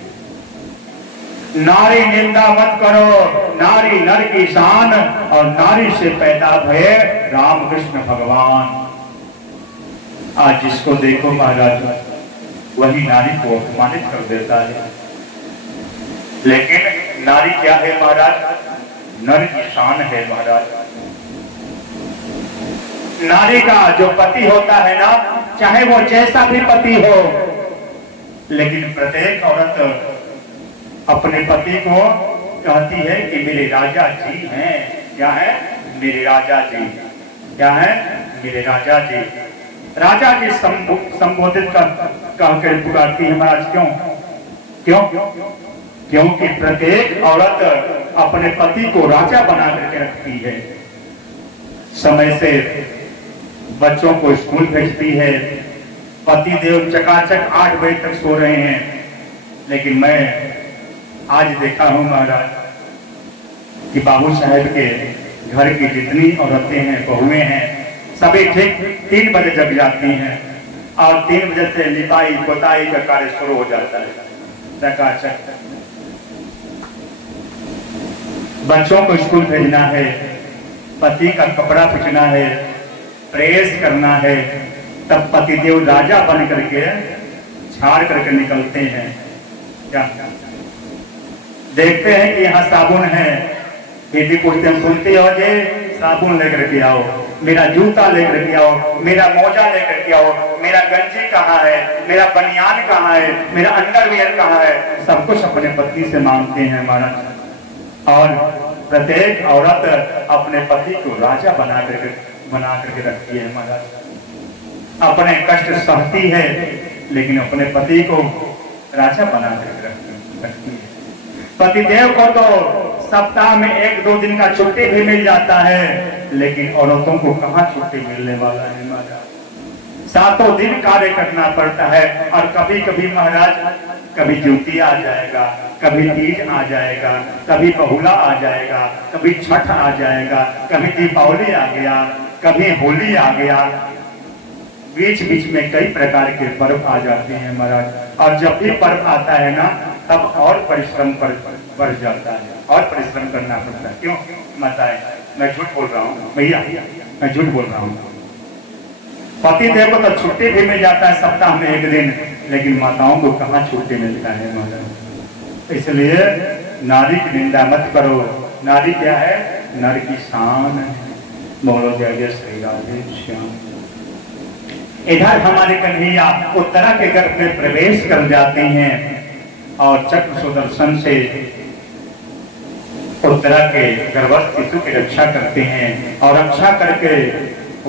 नारी निंदा मत करो, नारी नर की शान, और नारी से पैदा भये राम कृष्ण भगवान। आज जिसको देखो महाराज वही नारी को अपमानित कर देता है। लेकिन नारी क्या है महाराज? नर की शान है महाराज। नारी का जो पति होता है ना, चाहे वो जैसा भी पति हो, लेकिन प्रत्येक औरत अपने पति को कहती है कि मेरे राजा जी हैं। क्या है? मेरे राजा जी। क्या है? मेरे राजा जी। राजा जी संबोधित कहकर पुकारती है महाराज। क्यों? क्योंकि प्रत्येक औरत अपने पति को राजा बना करके रखती है। समय से बच्चों को स्कूल भेजती है, पति देव चकाचक 8 बजे तक सो रहे हैं, लेकिन मैं आज देखा हूं महाराज कि बाबू साहेब के घर की जितनी औरतें हैं, बहुएं हैं, सभी ठीक 3 बजे जग जाती हैं और 3 बजे से लिपाई पोताई का कार्य शुरू हो जाता है। चकाचक बच्चों को स्कूल भेजना है, पति का कपड़ा पीटना है, प्रेस करना है, तब पतिदेव राजा बन करके छाड़ करके निकलते हैं। क्या देखते हैं कि यहाँ साबुन है, बेटी पूछते हैं सुनते हो जे साबुन लेकर के आओ, मेरा जूता लेकर के आओ, मेरा मोजा लेकर के आओ, मेरा गंजी कहाँ है, मेरा बनियान कहाँ है, मेरा अंडरवियर कहाँ है, सब कुछ अपने पति से मांगते हैं महाराज। और प्रत्येक औरत अपने पति को राजा बना करके रखती है महाराज। अपने कष्ट सहती है लेकिन अपने पति को राजा बना करके रखती है। पतिदेव को तो सप्ताह में 1-2 दिन का छुट्टी भी मिल जाता है, लेकिन औरतों को कहाँ छुट्टी मिलने वाला है महाराज। 7 दिन कार्य करना पड़ता है। और कभी कभी महाराज, कभी ज्योति आ जाएगा, कभी तीज आ जाएगा, कभी बहुला आ जाएगा, कभी छठ आ जाएगा, कभी दीपावली आ गया, कभी होली आ गया, बीच बीच में कई प्रकार के पर्व आ जाते हैं महाराज। और जब भी पर्व आता है ना, तब और परिश्रम बढ़ जाता है, और परिश्रम करना पड़ता है। क्यों बताएं? मैं झूठ बोल रहा हूँ भैया, मैं झूठ बोल रहा हूँ। पति देव को तो छुट्टी भी मिल जाता है सप्ताह में 1 दिन, लेकिन माताओं को कहाँ छुट्टी मिलता है महाराज। इसलिए नारी की निंदा मत करो। नारी क्या है? नर की शान है। बोलो जय जय श्री राधे श्याम। इधर हमारे कन्हैया उत्तरा के गर्भ में प्रवेश कर जाते हैं और चक्र सुदर्शन से उत्तरा के गर्भस्थ शिशु की रक्षा करते हैं और रक्षा करके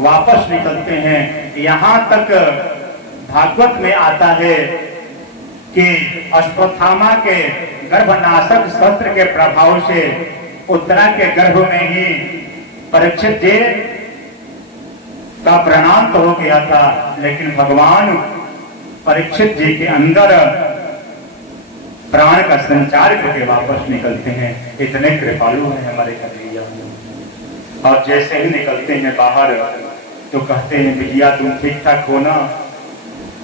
वापस निकलते हैं। यहाँ तक भागवत में आता है कि अश्वत्थामा के गर्भनाशक शस्त्र के प्रभाव से उत्तरा के गर्भ में ही परीक्षित जी का प्रणाम तो हो गया था, लेकिन भगवान परीक्षित जी के अंदर प्राण का संचार करके वापस निकलते हैं। इतने कृपालु हैं हमारे कन्हैया। और जैसे ही निकलते हैं बाहर तो कहते हैं बिटिया तुम ठीक ठाक हो ना।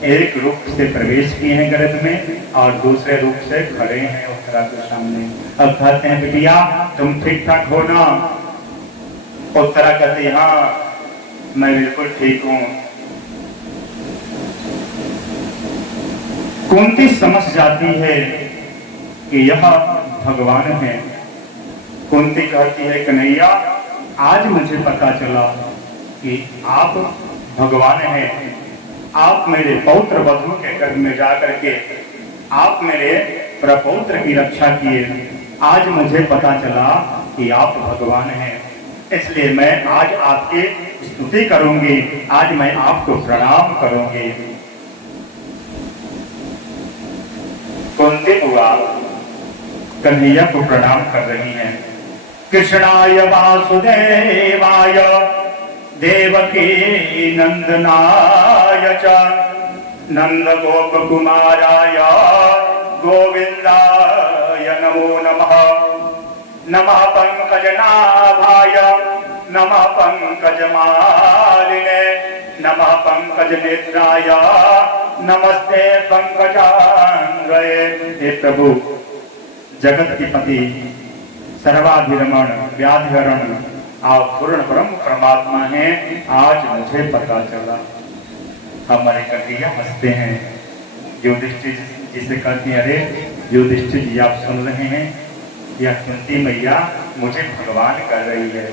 एक रूप से प्रवेश किए हैं गर्भ में और दूसरे रूप से खड़े हैं उत्तरा के सामने। अब कहते हैं बिटिया तुम ठीक ठाक हो ना। उत्तरा कहती है हाँ मैं बिल्कुल ठीक हूं। कुंती समझ जाती है कि यह भगवान है। कुंती कहती है कन्हैया आज मुझे पता चला कि आप भगवान हैं। आप मेरे पौत्र वधु के गर्भ में जाकर के आप मेरे प्रपौत्र की रक्षा किए। आज मुझे पता चला कि आप भगवान हैं, इसलिए मैं आज आपकी स्तुति करूंगी, आज मैं आपको प्रणाम करूंगी। कुंती बुआ कन्हैया को प्रणाम कर रही हैं। कृष्णाय वासुदेवाय देवकी नंदनाय च नंद गोप कुमाराय गोविंदाय नमो नमः। नमः पंकजनाभाय नमः पंकजमालिने नमः पंकजनेत्राय नमस्ते पंकजांगये। हे प्रभु जगत के पति सर्वाधिरमण व्याधिहरण आप पूर्ण ब्रह्म परमात्मा हैं। आज मुझे पता चला। हमारे कन्हैया हंसते हैं। युधिष्ठिर जिसे कहते हैं अरे युधिष्ठिर जी आप सुन रहे हैं, यह कुंती मैया मुझे भगवान कर रही है।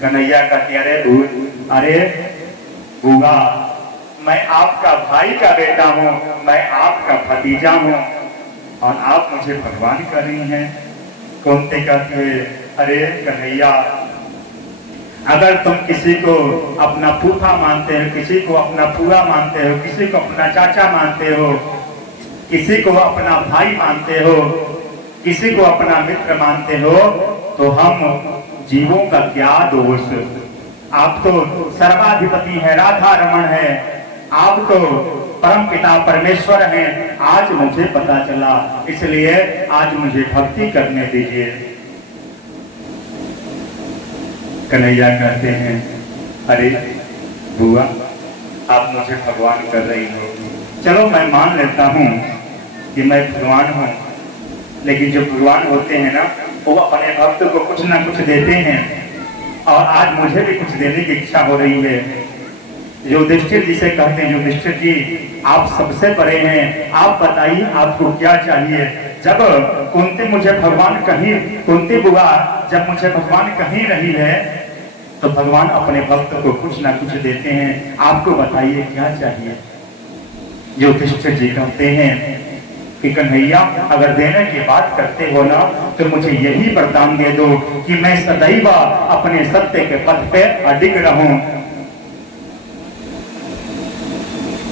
कन्हैया कहती अरे बुआ मैं आपका भाई का बेटा हूँ, मैं आपका भतीजा हूँ और आप मुझे भगवान कर रही हैं। कुंती कहती है अरे कन्हैया अगर तुम किसी को अपना फूफा मानते हो, किसी को अपना फूआ मानते हो, किसी को अपना चाचा मानते हो, किसी को अपना भाई मानते हो, किसी को अपना मित्र मानते हो, तो हम जीवों का क्या दोष। आप तो सर्वाधिपति है, राधा रमण है, आप तो परम पिता परमेश्वर हैं आज मुझे पता चला, इसलिए आज मुझे भक्ति करने दीजिए। कन्हैया कहते हैं, अरे बुआ आप मुझे भगवान कर रही हो, चलो मैं मान लेता हूँ कि मैं भगवान हूँ, लेकिन जो भगवान होते हैं ना वो अपने भक्त को कुछ ना कुछ देते हैं, और आज मुझे भी कुछ देने की इच्छा हो रही है। युधिष्ठिर जी से कहते हैं, युधिष्ठिर जी आप सबसे बड़े हैं, आप बताइए आपको क्या चाहिए। जब कुंती मुझे भगवान कहीं, कुंती बुआ जब मुझे भगवान कहीं रही है तो भगवान अपने भक्त को कुछ ना कुछ देते हैं, आपको बताइए क्या चाहिए। युधिष्ठिर जी कहते हैं कि कन्हैया अगर देने की बात करते हो ना तो मुझे यही वरदान दे दो कि मैं सदैव अपने सत्य के पथ पे अडिग रहूं।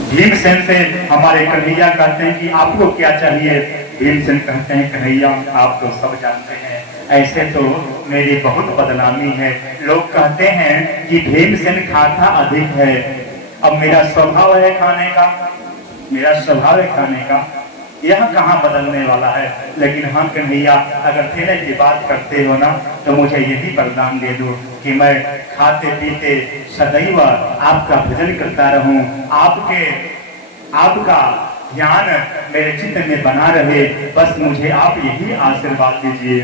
भीमसेन से हमारे कन्हैया कहते हैं कि आपको क्या चाहिए। भीमसेन कहते हैं, कन्हैया आप तो सब जानते हैं, ऐसे तो मेरी बहुत बदनामी है, लोग कहते हैं कि भीमसेन खाता अधिक है। अब मेरा स्वभाव है खाने का, मेरा स्वभाव है खाने का, यह कहाँ बदलने वाला है। लेकिन हाँ कन्हैया अगर देने की बात करते हो ना तो मुझे यही वरदान दे दो कि मैं खाते पीते सदैव आपका भजन करता रहूं, आपका ध्यान मेरे चित्त में बना रहे, बस मुझे आप यही आशीर्वाद दीजिए।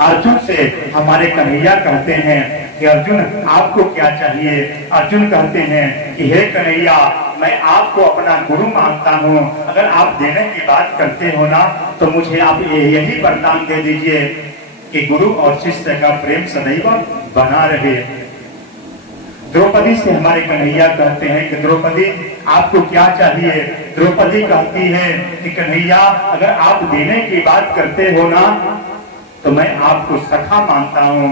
अर्जुन से हमारे कन्हैया कहते हैं कि अर्जुन आपको क्या चाहिए। अर्जुन कहते हैं कि हे कन्हैया मैं आपको अपना गुरु मानता हूँ, अगर आप देने की बात करते हो ना तो मुझे आप यही वरदान दे दीजिए कि गुरु और शिष्य का प्रेम सदैव बना रहे। द्रौपदी से हमारे कन्हैया कहते हैं कि द्रौपदी आपको क्या चाहिए। द्रौपदी कहती है कि कन्हैया अगर आप देने की बात करते हो ना तो मैं आपको सखा मानता हूँ,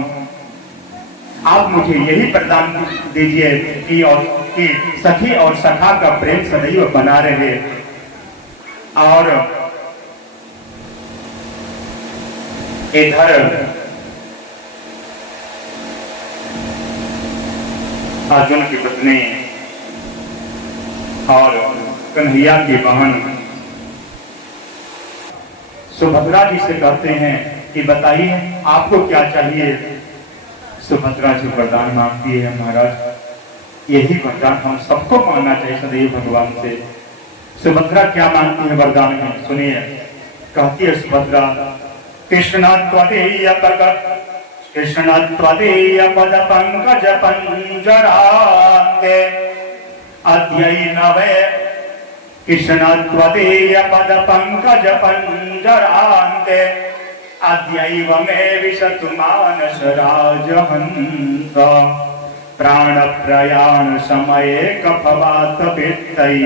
आप मुझे यही वरदान दीजिए कि सखी और सखा का प्रेम सदैव बना रहे। और इधर अर्जुन की पत्नी और कन्हैया की बहन सुभद्रा जी से कहते हैं कि बताइए आपको क्या चाहिए। सुभद्रा जी वरदान मांगती है, महाराज यही वरदान हम सबको मांगना चाहिए सदैव भगवान से। सुभद्रा क्या मांगती है वरदान में, सुनिए। कहती है सुभद्रा, कृष्ण त्वदीय पद पंकज पंजरांते अद्यैनवे, कृष्ण त्वदीय पद पंकज पंजरांते अद्यैव मे विशतु मानस राजहंस, प्राण प्रयाण समये कफवात वित्तै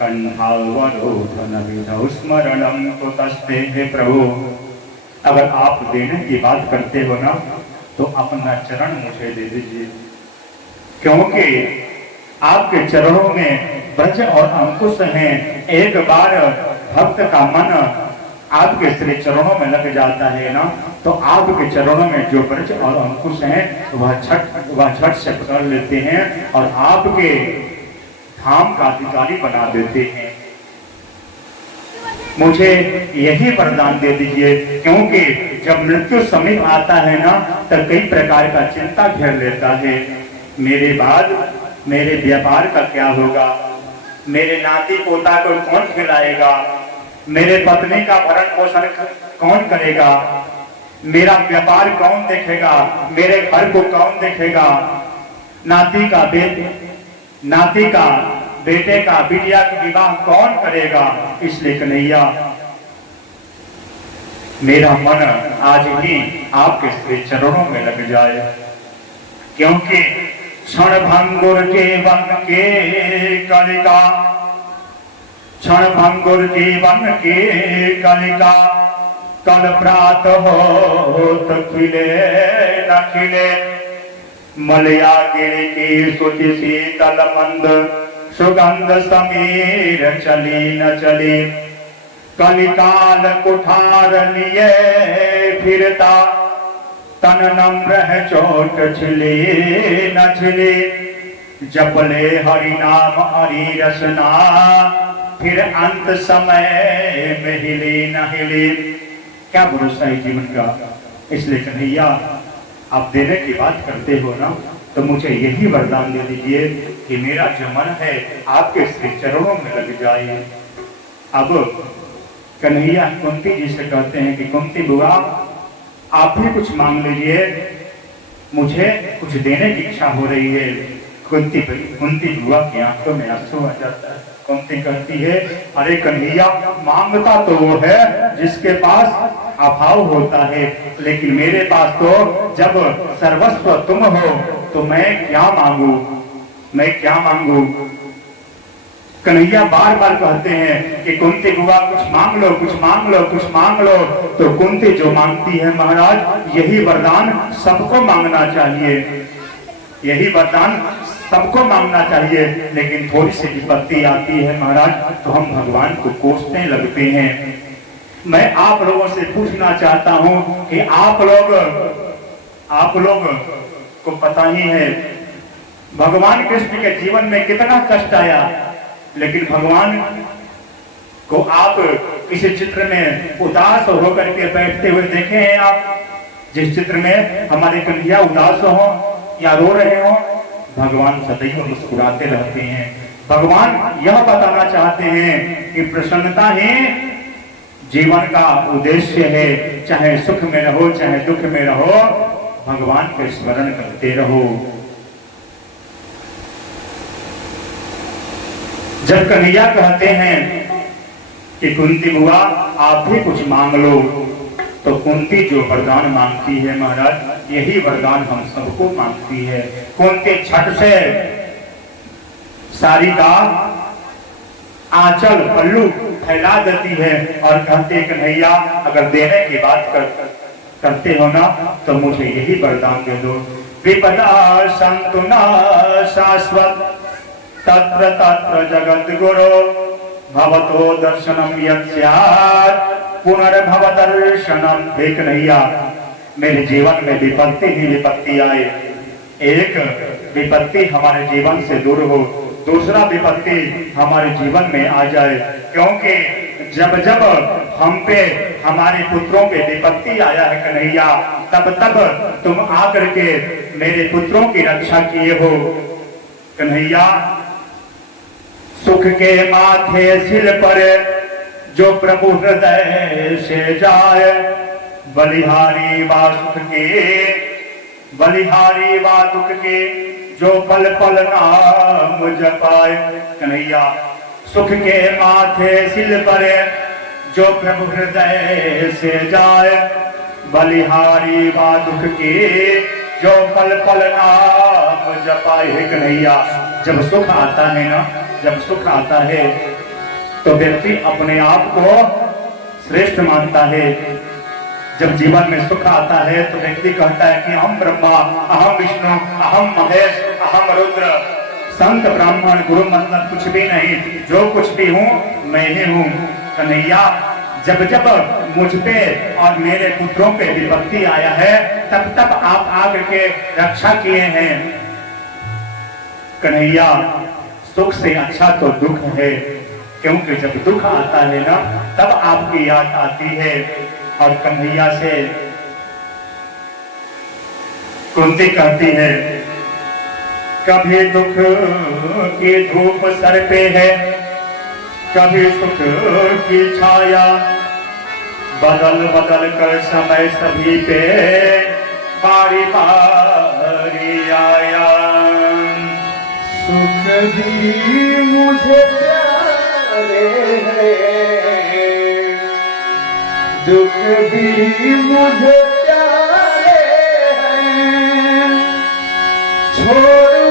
कंठावरोधन विधौ स्मरणं कुतस्ते। हे प्रभु अगर आप देने की बात करते हो ना तो अपना चरण मुझे दे दीजिए, क्योंकि आपके चरणों में ब्रज और अंकुश हैं। एक बार भक्त का मन आपके श्री चरणों में लग जाता है ना तो आपके चरणों में जो ब्रज और अंकुश हैं वह झट से पकड़ लेते हैं और आपके धाम का अधिकारी बना देते हैं। मुझे यही वरदान दे दीजिए, क्योंकि जब मृत्यु समीप आता है ना तब कई प्रकार का चिंता घेर लेता है। मेरे बाद मेरे व्यापार का क्या होगा, मेरे नाती पोता को कौन खिलाएगा, मेरे पत्नी का भरण पोषण कौन करेगा, मेरा व्यापार कौन देखेगा, मेरे घर को कौन देखेगा, नाती का बेटे का बिटिया का विवाह कौन करेगा। इसलिए कन्हैया मेरा मन आज ही आपके श्री चरणों में लग जाए, क्योंकि क्षण भंगुर जीवन के कलिका, क्षण भंगुर जीवन के कलिका, कल प्रातः होत खिले न खिले, मलयागिरी की सुचि शीतल मंद सुगंध समीर चली न चली, कलिकाल कुठार लिए फिरता, तन नम्र है चोट छिली न छिली, जपले हरि नाम हरि रसना, फिर अंत समय में हिले न हिले। क्या भरोसा है जीवन का। इसलिए कन्हैया आप देने की बात करते हो ना, तो मुझे यही वरदान दे दीजिए कि मेरा जो मन है आपके श्री चरणों में लग जाए। अब कन्हैया कुंती जी से कहते हैं कि कुंती बुआ आप भी कुछ मांग लीजिए, मुझे कुछ देने की इच्छा हो रही है। कुंती बुआ की आंखों में आंसू आ जाता है। कुंती कहती है अरे कन्हैया मांगता तो वो है जिसके पास अभाव होता है, लेकिन मेरे पास तो जब सर्वस्व तुम हो तो मैं क्या मांगू, मैं क्या मांगू। कन्हैया बार बार कहते हैं कि कुंती बुआ कुछ मांग लो, कुछ मांग लो, कुछ मांग लो। तो कुंती जो मांगती है महाराज यही वरदान सबको मांगना चाहिए, यही वरदान सबको मांगना चाहिए। लेकिन थोड़ी सी विपत्ति आती है महाराज तो हम भगवान को कोसने लगते हैं। मैं आप लोगों से पूछना चाहता हूं कि आप लोग को पता ही है भगवान कृष्ण के जीवन में कितना कष्ट आया, लेकिन भगवान को आप किसी चित्र में उदास होकर के बैठते हुए देखे हैं आप? जिस चित्र में हमारे कन्हैया उदास हो या रो रहे हो, भगवान सदैव मुस्कुराते रहते हैं। भगवान यह बताना चाहते हैं कि प्रसन्नता ही जीवन का उद्देश्य है। चाहे सुख में रहो चाहे दुख में रहो, भगवान के स्मरण करते रहो। जब कन्हैया कहते हैं कि कुंती बुआ आप भी कुछ मांग लो, तो कुंती जो वरदान मांगती है महाराज यही वरदान हम सबको मांगती है। कुंती छठ से साड़ी का आंचल पल्लू फैला देती है और कहते कन्हैया अगर देने की बात करते हो ना तो मुझे यही वरदान दे दो। विपदा संतु न शाश्वत तत्र तत्र जगत गुरु, भवतो दर्शनम यत् स्यात् पुनर्भव दर्शनम। हे कन्हैया मेरे जीवन में विपत्ति ही विपत्ति आए, एक विपत्ति हमारे जीवन से दूर हो, दूसरा विपत्ति हमारे जीवन में आ जाए। क्योंकि जब जब हम पे हमारे पुत्रों पे विपत्ति आया है कन्हैया, तब तब तुम आकर के मेरे पुत्रों की रक्षा किए हो। कन्हैया सुख के माथे सिल पर जो प्रभु हृदय से जाए, बलिहारी वा सुख के, बलिहारी वा दुख के, जो पल पल नाम जपाए। कन्हैया सुख के माथे सिल पर जो प्रभु हृदय से जाए, बलिहारी वा दुख के, जो पल पल नाम जपाए। हे कन्हैया जब सुख आता है ना, जब सुख आता है तो व्यक्ति अपने आप को श्रेष्ठ मानता है। जब जीवन में सुख आता है तो व्यक्ति कहता है कि अहम ब्रह्मा, अहम विष्णु, अहम महेश, अहम रुद्र। संत ब्राह्मण गुरु मतलब कुछ भी नहीं, जो कुछ भी हूँ मैं ही हूँ। कन्हैया जब जब मुझ पे और मेरे पुत्रों पे विपत्ति आया है तब तब आप आकर के रक्षा किए हैं। कन्हैया सुख से अच्छा तो दुख है, क्योंकि जब दुख आता है ना तब आपकी याद आती है। और कन्हैया से कुंती कहती है कभी दुख की धूप सर पे है, कभी सुख की छाया, बदल बदल कर समय सभी पे बारी बारी आया। सुख भी मुझे प्यारे हैं, दुख भी मुझे प्यारे हैं, छोड़ूं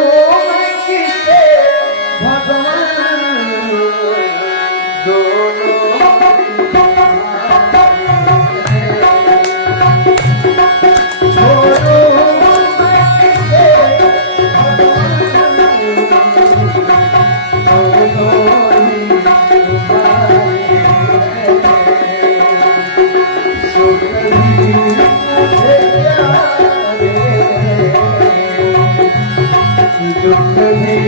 मैं किसे भगवान, दोनों दुख भी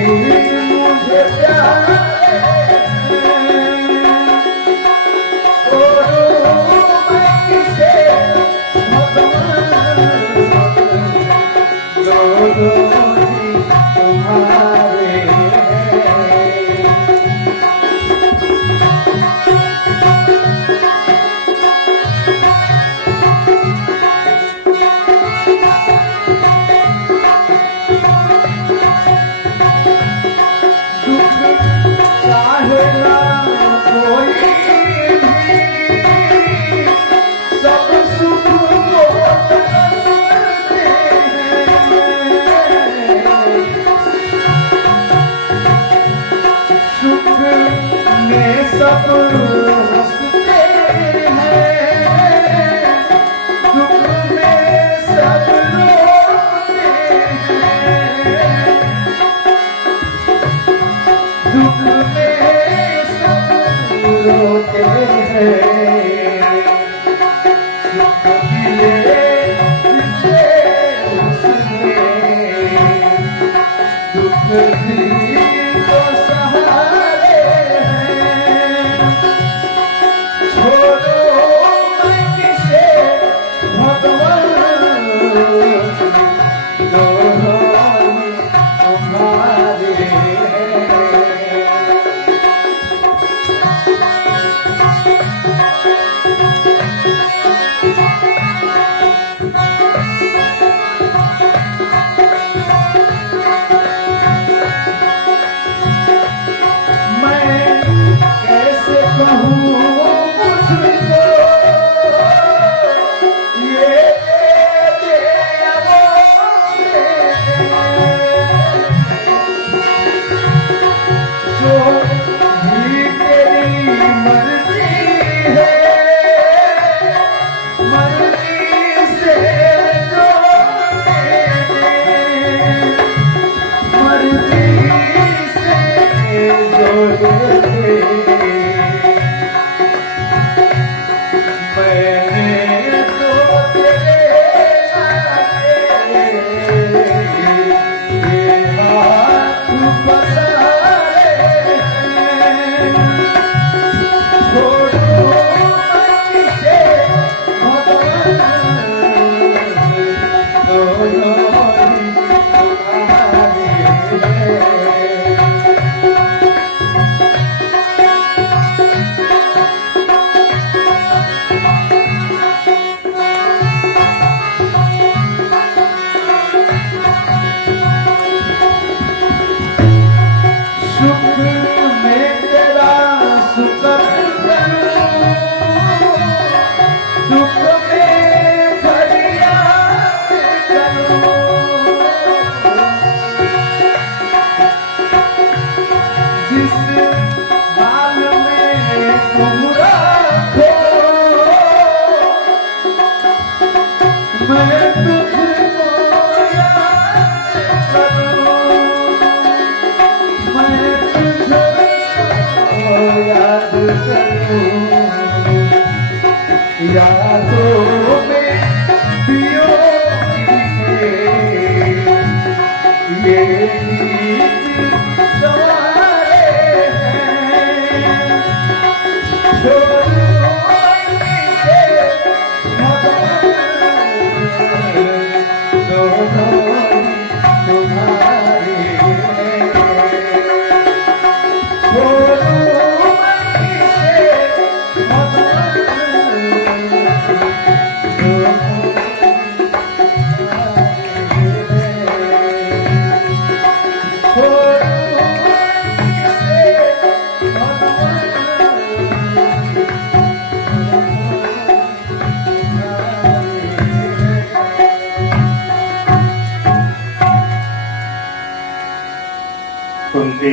उनके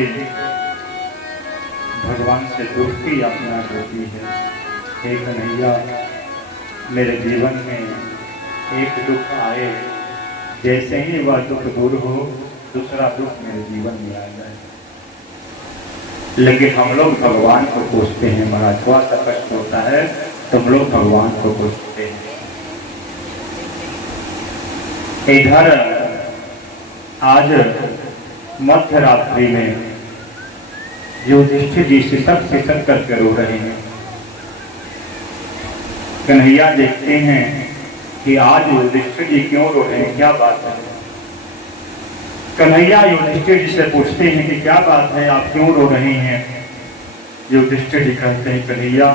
भगवान से दोस्ती अपना होती है। हे कन्हैया, मेरे जीवन में एक दुख आए, जैसे ही वह दुख दूर हो दूसरा दुख मेरे जीवन में आ जाए। लेकिन हम लोग भगवान को पूछते हैं, महाराज थोड़ा सा कष्ट होता है, तुम लोग भगवान को पूछते हैं। इधर आज मध्य रात्रि में युधिष्ठिर जी सिसक करके रो रहे हैं। कन्हैया देखते हैं कि आज युधिष्ठिर जी क्यों रो रहे हैं, क्या बात है। कन्हैया युधिष्ठिर जी से पूछते हैं कि क्या बात है, आप क्यों रो रहे हैं। युधिष्ठिर जी कहते हैं, कन्हैया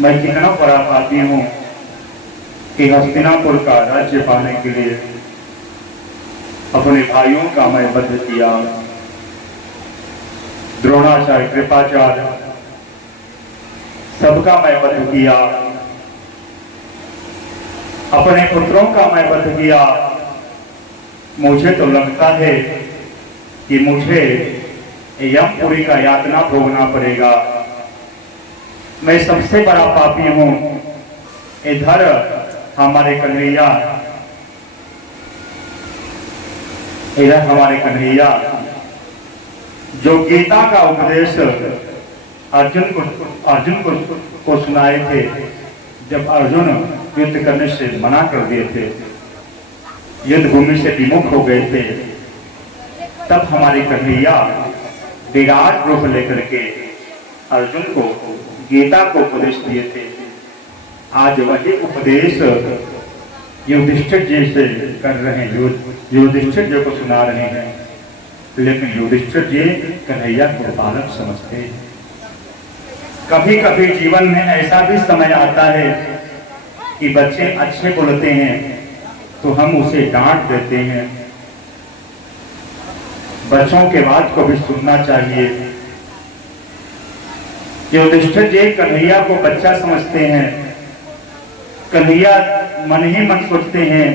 मैं कितना बड़ा पापी हूं कि हस्तिनापुर का राज्य पाने के लिए अपने भाइयों का मैं वध किया। द्रोणाचार्य, कृपाचार्य, सबका मैं वध किया, अपने पुत्रों का मैं वध किया। मुझे तो लगता है कि मुझे यमपुरी का यातना भोगना पड़ेगा। मैं सबसे बड़ा पापी हूं। इधर हमारे कन्हैया, जो गीता का उपदेश अर्जुन को सुनाए थे, जब अर्जुन युद्ध करने से मना कर दिए थे, युद्ध भूमि से विमुख हो गए थे, तब हमारे कन्हैया विराट रूप लेकर के अर्जुन को गीता को उपदेश दिए थे। आज वही उपदेश युधिष्ठिर जी से कर रहे हैं, युधिष्ठिर जी को सुना रहे हैं। लेकिन युधिष्ठिर जी कन्हैया को बालक समझते हैं। कभी कभी जीवन में ऐसा भी समय आता है कि बच्चे अच्छे बोलते हैं तो हम उसे डांट देते हैं। बच्चों के बात को भी सुनना चाहिए। युधिष्ठिर जी कन्हैया को बच्चा समझते हैं। कन्हैया मन ही मन सोचते हैं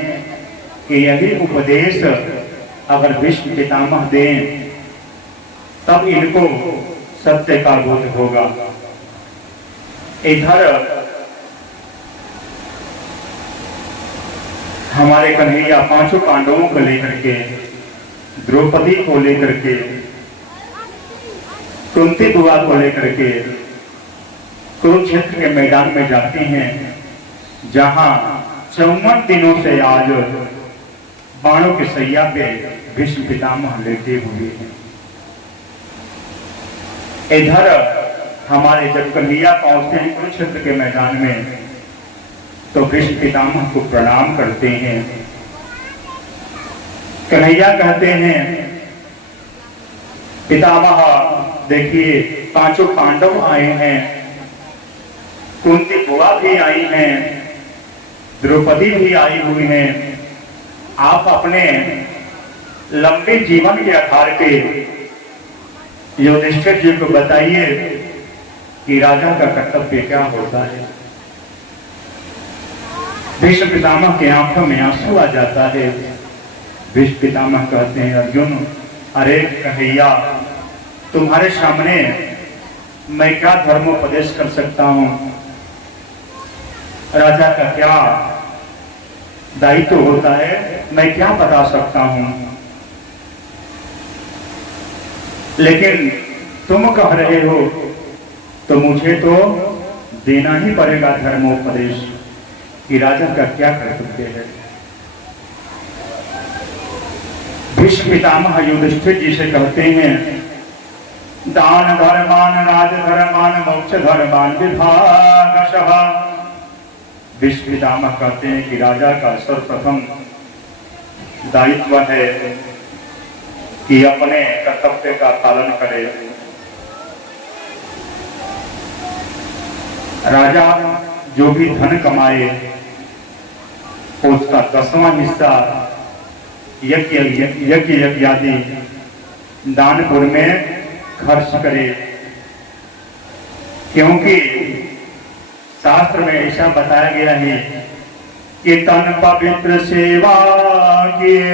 कि यही उपदेश अगर भीष्म पितामह दें तब इनको सत्य का बोध होगा। इधर हमारे कन्हैया पांचों पांडवों को लेकर के, द्रौपदी को लेकर के, कुंती बुआ को लेकर के कुरुक्षेत्र के मैदान में जाते हैं, जहां 54 दिनों से आज बाणों की सैया पे भीष्म पितामह लेटे हुए हैं। इधर हमारे जब कन्हैया पहुंचते हैं कुरुक्षेत्र के मैदान में तो भीष्म पितामह को प्रणाम करते हैं। कन्हैया कहते हैं, पितामह देखिए पांचों पांडव आए हैं, कुंती बुआ भी आई हैं, द्रौपदी भी आई हुई हैं। आप अपने लंबे जीवन के आधार पे युधिष्ठिर जी को बताइए कि राजा का कर्तव्य क्या होता है। भीष्म पितामह के आंखों में आंसू आ जाता है। भीष्म पितामह कहते हैं, अर्जुन अरे कन्हैया, तुम्हारे सामने मैं क्या धर्मोपदेश कर सकता हूं। राजा का क्या दायित्व होता है, मैं क्या बता सकता हूं। लेकिन तुम कह रहे हो तो मुझे तो देना ही पड़ेगा धर्मोपदेश कि राजा का क्या कर्तव्य है। भीष्म पितामह युधिष्ठिर जी से कहते हैं, दान धर्मान राज धर्मान मोक्ष धर्मान विभागशः। भीष्म पितामह कहते हैं कि राजा का सर्वप्रथम दायित्व है कि अपने कर्तव्य का पालन करे। राजा जो भी धन कमाए उसका 10वां हिस्सा यज्ञ आदि दानपुर में खर्च करे, क्योंकि शास्त्र में ऐसा बताया गया है कि तन पवित्र सेवा किए,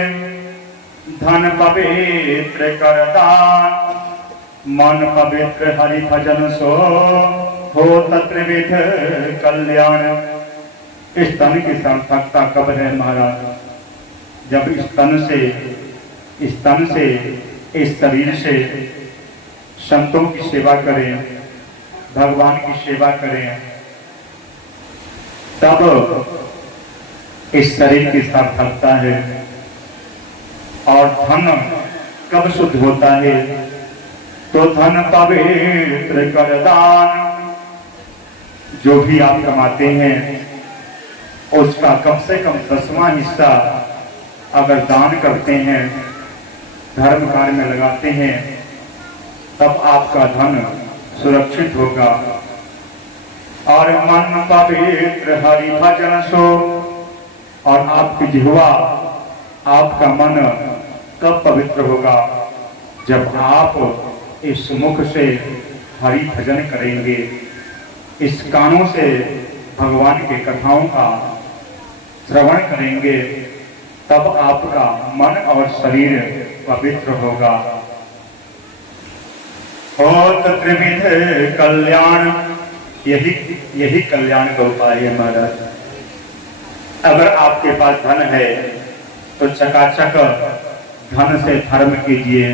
धन पवित्र कर दान, मन पवित्र हरि भजन सो हो तत्रिविध कल्याण। इस तन की सार्थकता कब है महाराज, जब इस तन से इस शरीर से संतों की सेवा करें, भगवान की सेवा करें, तब इस शरीर की सार्थकता है। और धन कब शुद्ध होता है, तो धन पवित्र कर दान। जो भी आप कमाते हैं उसका कम से कम 10वां हिस्सा अगर दान करते हैं, धर्म कार्य में लगाते हैं, तब आपका धन सुरक्षित होगा। और मन पवित्र हरि भजन सो, और आपकी जिह्वा, आपका मन कब पवित्र होगा? जब आप इस मुख से हरि भजन करेंगे, इस कानों से भगवान के कथाओं का श्रवण करेंगे, तब आपका मन और शरीर पवित्र होगा। होत त्रिविध कल्याण, यही कल्याण का उपाय है महाराज। अगर आपके पास धन है तो चकाचक धन से धर्म कीजिए।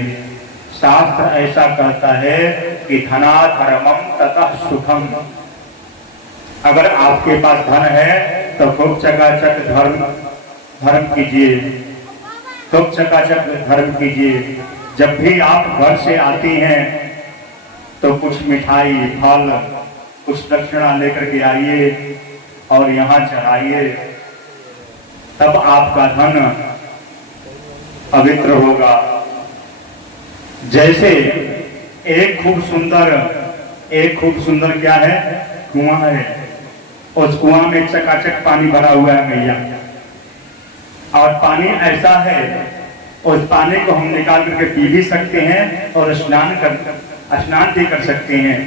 शास्त्र ऐसा कहता है कि धना धर्मम ततः सुखम। अगर आपके पास धन है तो खूब चकाचक धर्म कीजिए, खूब चकाचक धर्म कीजिए। जब भी आप घर से आती हैं तो कुछ मिठाई, फल, कुछ दक्षिणा लेकर के आइए और यहाँ चढ़ाइए, तब आपका धन पवित्र होगा। जैसे एक खूब सुंदर क्या है, कुआं है, उस कुआं में चकाचक पानी भरा हुआ है मैया, और पानी ऐसा है उस पानी को हम निकाल करके पी भी सकते हैं और स्नान भी कर सकते हैं।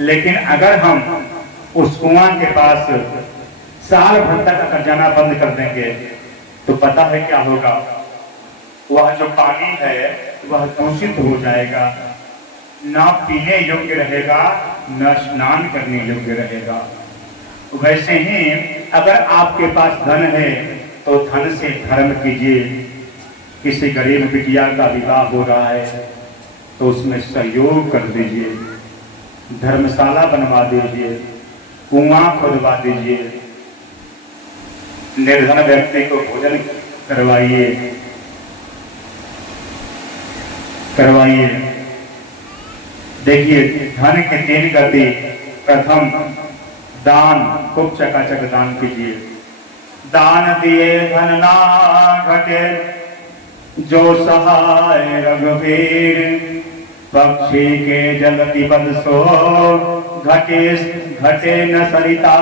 लेकिन अगर हम उस कुआं के पास साल भर तक अगर जाना बंद कर देंगे तो पता है क्या होगा? वह जो पानी है वह दूषित हो जाएगा, ना पीने योग्य रहेगा, न स्नान करने योग्य रहेगा। वैसे ही अगर आपके पास धन है तो धन से धर्म कीजिए। किसी गरीब बिटिया का विवाह हो रहा है तो उसमें सहयोग कर दीजिए, धर्मशाला बनवा दीजिए, कुआं खुदवा दीजिए, निर्धन व्यक्ति को भोजन करवाइए। देखिए, धन की 3 गति। प्रथम दान, खूब चकाचक दान कीजिए। दान दिए धन ना घटे, जो सहाय रघुवीर, पक्षी के जलति पद सो, घटे न सरिता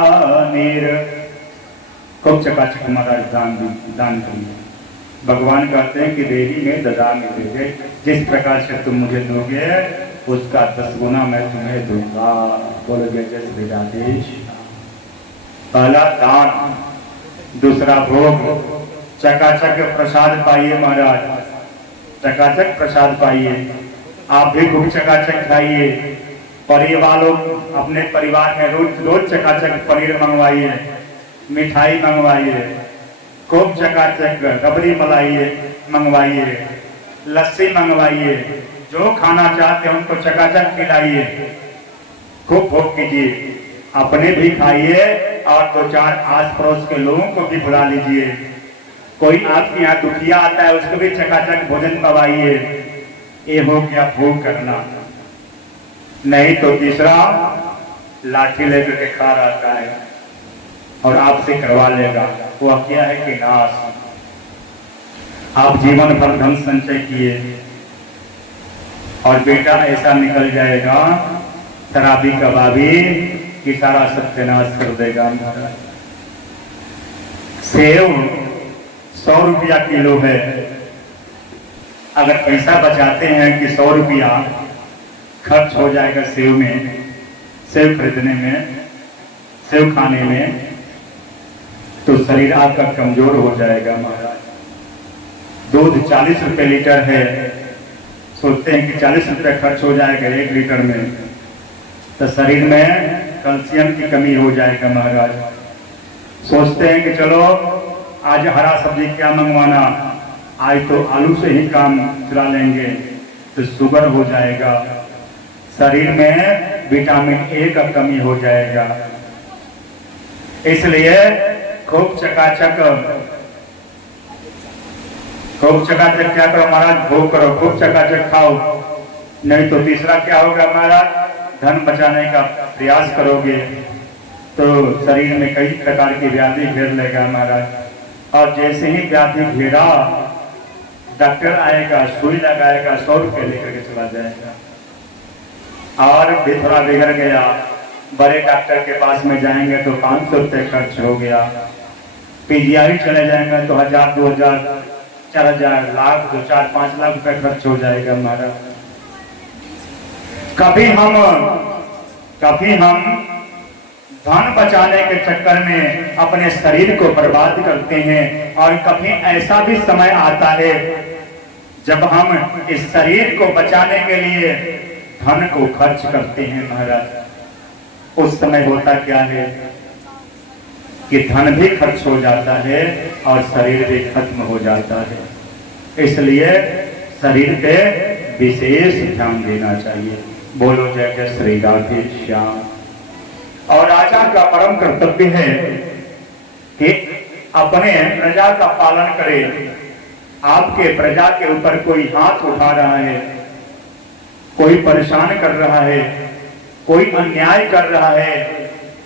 नीर। खूब चकाचक महाराज दान करिए। भगवान कहते हैं कि देही में ददामी देंगे, जिस प्रकार से तुम मुझे दोगे उसका 10 गुना मैं तुम्हें दूंगा। बोल जय श्री। पहला दान, दूसरा भोग। चकाचक प्रसाद पाइए महाराज, चकाचक प्रसाद पाइए। आप भी खूब चकाचक खाइए। परिवार लोग अपने परिवार में रोज चकाचक पनीर मंगवाइए, मिठाई मंगवाइए, खूब चकाचक रबड़ी मलाई मंगवाइए, लस्सी मंगवाइए। जो खाना चाहते हैं उनको चकाचक खिलाइए, खूब भोग कीजिए। अपने भी खाइए और 2-4 आस पड़ोस के लोगों को भी बुला लीजिए। कोई आपके यहाँ दुखिया आता है उसको भी चकाचक भोजन करवाइए। ये हो गया भोग करना। नहीं तो तीसरा, लाठी लेकर के खा रहता है और आपसे करवा लेगा। वह क्या है कि नाश। आप जीवन भर धन संचय किए और बेटा ऐसा निकल जाएगा शराबी कबाबी कि सारा सत्यानाश कर देगा। सेव 100 रुपया किलो है। अगर पैसा बचाते हैं कि 100 रुपया खर्च हो जाएगा सेव में, सेव खरीदने में, सेव खाने में, तो शरीर आपका कमजोर हो जाएगा महाराज। दूध 40 रुपए लीटर है, सोचते हैं कि 40 रुपए खर्च हो जाएगा 1 लीटर में, तो शरीर में कैल्शियम की कमी हो जाएगा महाराज। सोचते हैं कि चलो आज हरा सब्जी क्या मंगवाना, आज तो आलू से ही काम चला लेंगे, तो शुगर हो जाएगा। शरीर में विटामिन ए का कमी हो जाएगा। इसलिए खूब चकाचक क्या करो महाराज, भोग करो, खूब चकाचक खाओ। नहीं तो तीसरा क्या होगा महाराज, धन बचाने का प्रयास करोगे तो शरीर में कई प्रकार की व्याधि घेर लेगा महाराज। और जैसे ही व्याधि घेरा, डॉक्टर आएगा, सुई लगाएगा, 100 रुपये लेकर के चला जाएगा। और भी थोड़ा बिगड़ गया, बड़े डॉक्टर के पास में जाएंगे तो 500 रुपये खर्च हो गया। पीजीआई चले जाएंगे तो 1000, 2000, 4000, लाख, 2, 4, 5 लाख रुपए खर्च हो जाएगा हमारा। कभी हम धन बचाने के चक्कर में अपने शरीर को बर्बाद करते हैं, और कभी ऐसा भी समय आता है जब हम इस शरीर को बचाने के लिए धन को खर्च करते हैं महाराज। उस समय होता क्या है कि धन भी खर्च हो जाता है और शरीर भी खत्म हो जाता है। इसलिए शरीर पे विशेष ध्यान देना चाहिए। बोलो जय जय श्री राधे श्याम। और राजा का परम कर्तव्य है कि अपने प्रजा का पालन करे। आपके प्रजा के ऊपर कोई हाथ उठा रहा है, कोई परेशान कर रहा है, कोई अन्याय कर रहा है,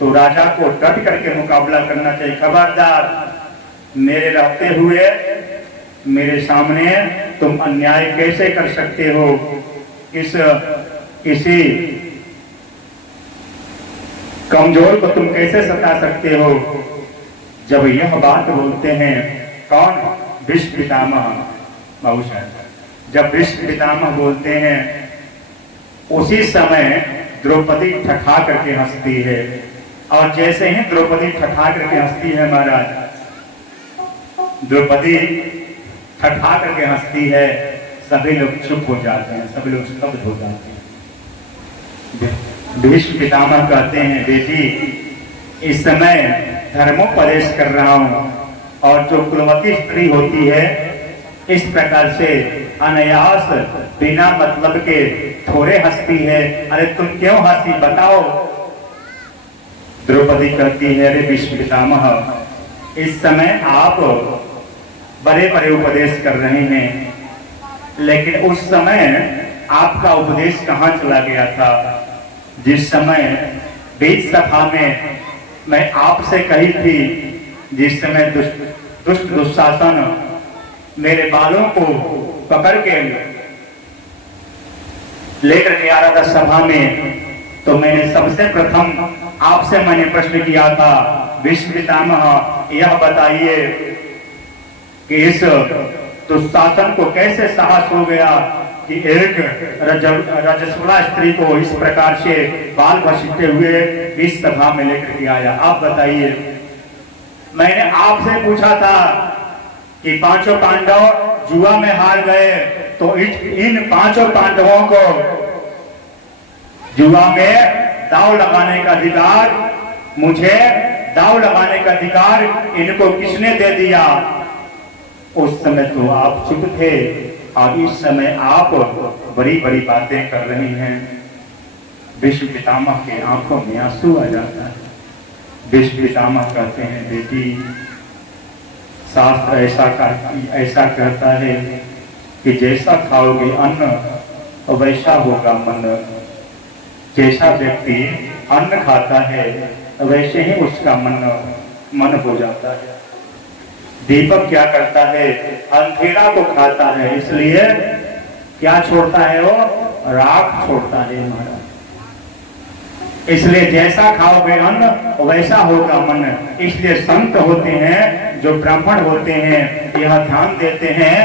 तो राजा को डट करके मुकाबला करना चाहिए। खबरदार, मेरे रहते हुए मेरे सामने तुम अन्याय कैसे कर सकते हो, किसी कमजोर को तुम कैसे सता सकते हो। जब यह बात बोलते हैं कौन, भीष्म पितामह बहुशः, जब भीष्म पितामह बोलते हैं उसी समय द्रौपदी ठठा करके हंसती है। और जैसे ही द्रौपदी ठठा करके हंसती है महाराज, द्रौपदी ठठा करके हंसती है, सभी लोग चुप हो जाते हैं, सभी लोग स्तब्ध हो जाते हैं। भीष्म पितामह कहते हैं, बेटी इस समय धर्मोपदेश कर रहा हूं, और जो कुलवती स्त्री होती है इस प्रकार से अनायास बिना मतलब के थोड़े हंसती है। अरे तुम क्यों हंसी, बताओ। द्रौपदी कहती है, अरे भीष्म पितामह, इस समय आप बड़े बड़े उपदेश कर रहे हैं, लेकिन उस समय आपका उपदेश कहाँ चला गया था, जिस समय बीच सभा में मैं आपसे कही थी, जिस समय दुष्ट दुशासन मेरे बालों को पकड़ के लेकर के आ रहा था सभा में, तो मैंने सबसे प्रथम आपसे मैंने प्रश्न किया था, भीष्म पितामह यह बताइए कि इस दुशासन को कैसे साहस हो गया कि एक रजस्वला स्त्री को इस प्रकार से बाल घसीटते हुए इस सभा में लेकर के आया, आप बताइए। मैंने आपसे पूछा था कि 5 पांडव जुआ में हार गए, तो इन 5 पांडवों को जुआ में दांव लगाने का अधिकार, मुझे दांव लगाने का अधिकार इनको किसने दे दिया। उस समय तो आप चुप थे, और इस समय आप बड़ी बड़ी बातें कर रहे हैं। भीष्म पितामह के आंखों में आंसू आ जाता है। भीष्म पितामह कहते हैं, बेटी शास्त्र ऐसा कहता है कि जैसा खाओगे अन्न वैसा होगा मन। जैसा व्यक्ति अन्न खाता है वैसे ही उसका मन हो जाता है। दीपक क्या करता है, अंधेरा को खाता है, इसलिए क्या छोड़ता है वो, राख छोड़ता है महाराज। इसलिए जैसा खाओगे अन्न वैसा होगा मन। इसलिए संत होते हैं, जो ब्राह्मण होते हैं, यह ध्यान देते हैं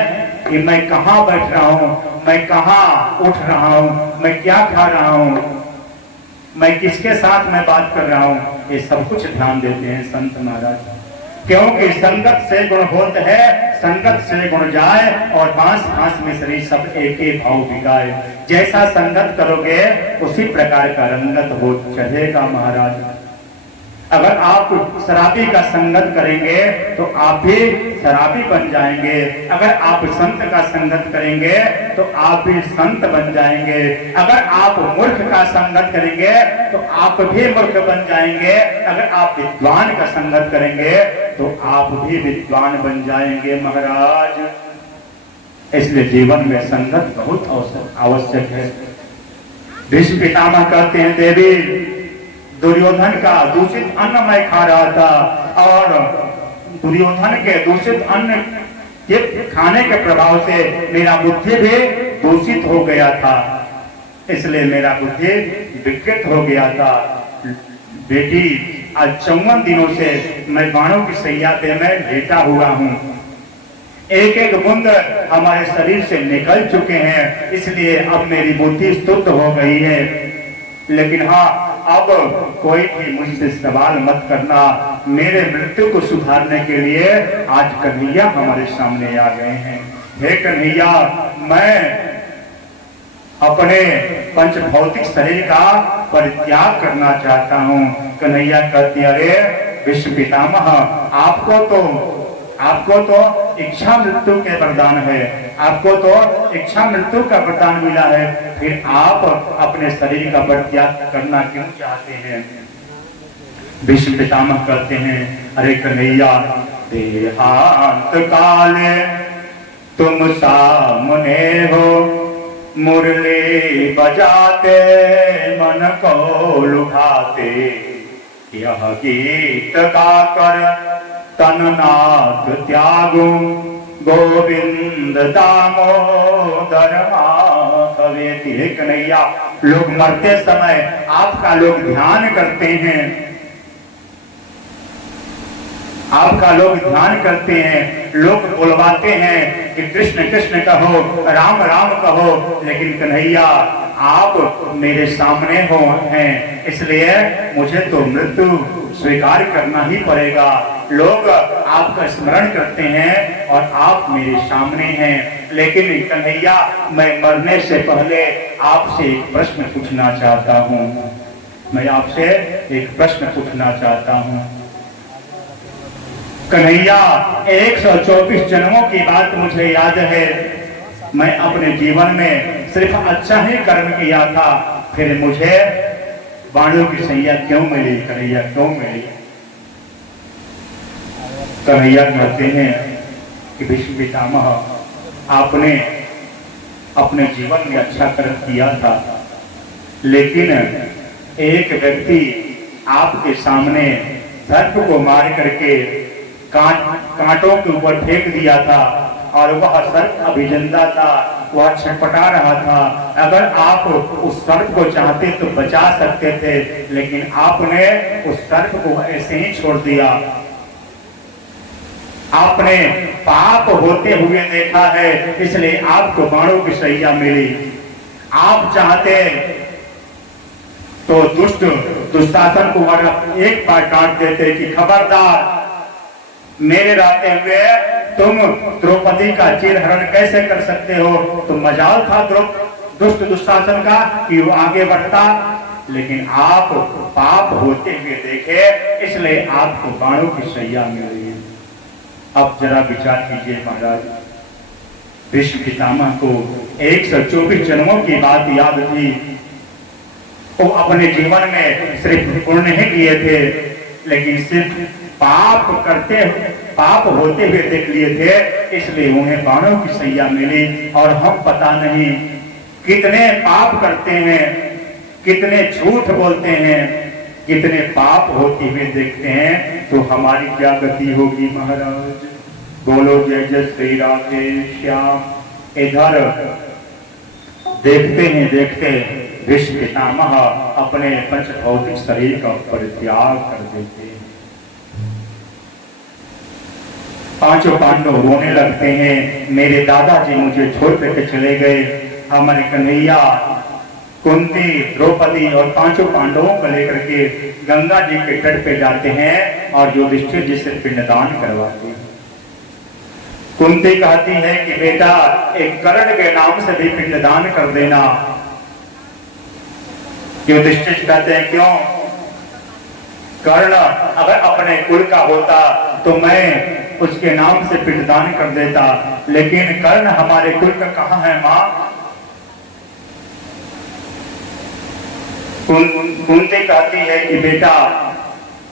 कि मैं कहाँ बैठ रहा हूँ, मैं कहाँ उठ रहा हूँ, मैं क्या खा रहा हूँ, मैं किसके साथ मैं बात कर रहा हूँ, ये सब कुछ ध्यान देते हैं संत महाराज। क्योंकि संगत से गुण होत है, संगत से गुण जाए, और बांस घास मिश्री सब एक ही भाव बिगाए। जैसा संगत करोगे उसी प्रकार का रंगत हो चढ़ेगा महाराज। अगर आप शराबी का संगत करेंगे तो आप भी शराबी बन जाएंगे। अगर आप संत का संगत करेंगे तो आप भी संत बन जाएंगे। अगर आप मूर्ख का संगत करेंगे तो आप भी मूर्ख बन जाएंगे। अगर आप विद्वान का संगत करेंगे तो आप भी विद्वान बन जाएंगे महाराज। इसलिए जीवन में संगत बहुत आवश्यक है। भीष्म पितामह कहते हैं, देवी दुर्योधन का दूषित अन्न मैं खा रहा था, और दुर्योधन के दूषित अन्न के खाने के प्रभाव से मेरा बुद्धि भी दूषित हो गया था, इसलिए मेरा बुद्धि विकृत हो गया था। बेटी, आज 54 दिनों से मैं बाणों की सैया पे मैं लेटा हुआ हूँ। एक एक बूंद हमारे शरीर से निकल चुके हैं, इसलिए अब मेरी बुद्धि शुद्ध हो गई है। लेकिन हाँ, अब कोई भी मुझसे सवाल मत करना। मेरे मृत्यु को सुधारने के लिए आज कन्हैया हमारे सामने आ गए हैं। हे कन्हैया, मैं अपने पंच भौतिक शरीर का परित्याग करना चाहता हूँ। कन्हैया कहती, अरे विश्व पितामह, आपको तो इच्छा मृत्यु के वरदान है, आपको तो इच्छा मृत्यु का वरदान मिला है, फिर आप अपने शरीर का परित्याग करना क्यों चाहते हैं? विश्व पितामह कहते हैं, अरे कन्हैया, देहांत काले तुम सामने हो, मुरली बजाते मन को लुभाते, यह गीत गाकर तननाथ त्यागू, गोविंद दामोदर माधवेति। हे कन्हैया, लोग मरते समय आपका लोग ध्यान करते हैं, आपका लोग ध्यान करते हैं, लोग बुलवाते हैं कि कृष्ण कृष्ण कहो, राम राम कहो, लेकिन कन्हैया आप मेरे सामने हो हैं, इसलिए मुझे तो मृत्यु स्वीकार करना ही पड़ेगा। लोग आपका स्मरण करते हैं और आप मेरे सामने हैं, लेकिन कन्हैया, मैं मरने से पहले आपसे एक प्रश्न पूछना चाहता हूँ। मैं आपसे एक प्रश्न पूछना चाहता हूँ। कन्हैया, 124 जन्मों की बात मुझे याद है। मैं अपने जीवन में सिर्फ अच्छा ही कर्म किया था, फिर मुझे बाणों की सैया क्यों मिली? कन्हैया, क्यों मिली? कन्हैया कहते हैं कि विश्व पितामह, आपने अपने जीवन में अच्छा कर्म किया था, लेकिन एक व्यक्ति आपके सामने सर्प को मार करके कांटों के ऊपर फेंक दिया था और वह सर्प अभी जिंदा था, वह छटपटा रहा था। अगर आप उस सर्प को चाहते तो बचा सकते थे, लेकिन आपने उस सर्प को ऐसे ही छोड़ दिया। आपने पाप होते हुए देखा है, इसलिए आपको बाणों की सैया मिली। आप चाहते तो दुशासन को एक बार डांट देते कि खबरदार, मेरे रहते हुए तुम द्रौपदी का चीरहरण कैसे कर सकते हो? तो मजाल था दुष्ट दुशासन का कि वो आगे बढ़ता, लेकिन आप पाप होते हुए देखे, इसलिए आपको बाणों की सैया मिली। अब जरा विचार कीजिए महाराज, विश्व पितामह को 124 जन्मों की बात याद थी। वो अपने जीवन में सिर्फ पुण्य ही किए थे, लेकिन सिर्फ पाप होते हुए देख लिए थे, इसलिए उन्हें बाणों की सैया मिली। और हम पता नहीं कितने पाप करते हैं, कितने झूठ बोलते हैं, कितने पाप होते हुए देखते हैं, तो हमारी क्या गति होगी महाराज? बोलो जय जय श्री राधे श्याम। इधर देखते विश्व पितामह अपने पंच भौतिक शरीर का परित्याग कर देते हैं। पांचों पांडव रोने लगते हैं, मेरे दादाजी मुझे छोड़ करके चले गए। हमारे कन्हैया कुंती, द्रौपदी और पांचों पांडवों को लेकर के गंगा जी के तट पे जाते हैं और युधिष्ठिर जी से पिंडदान करवाते हैं। कुंती कहती है कि बेटा, एक कर्ण के नाम से भी पिंडदान कर देना। युधिष्ठिर कहते हैं क्यों? कर्ण अगर अपने कुल का होता तो मैं उसके नाम से पिंडदान कर देता, लेकिन कर्ण हमारे कुल का कहाँ है माँ? कुंती कहती है कि बेटा,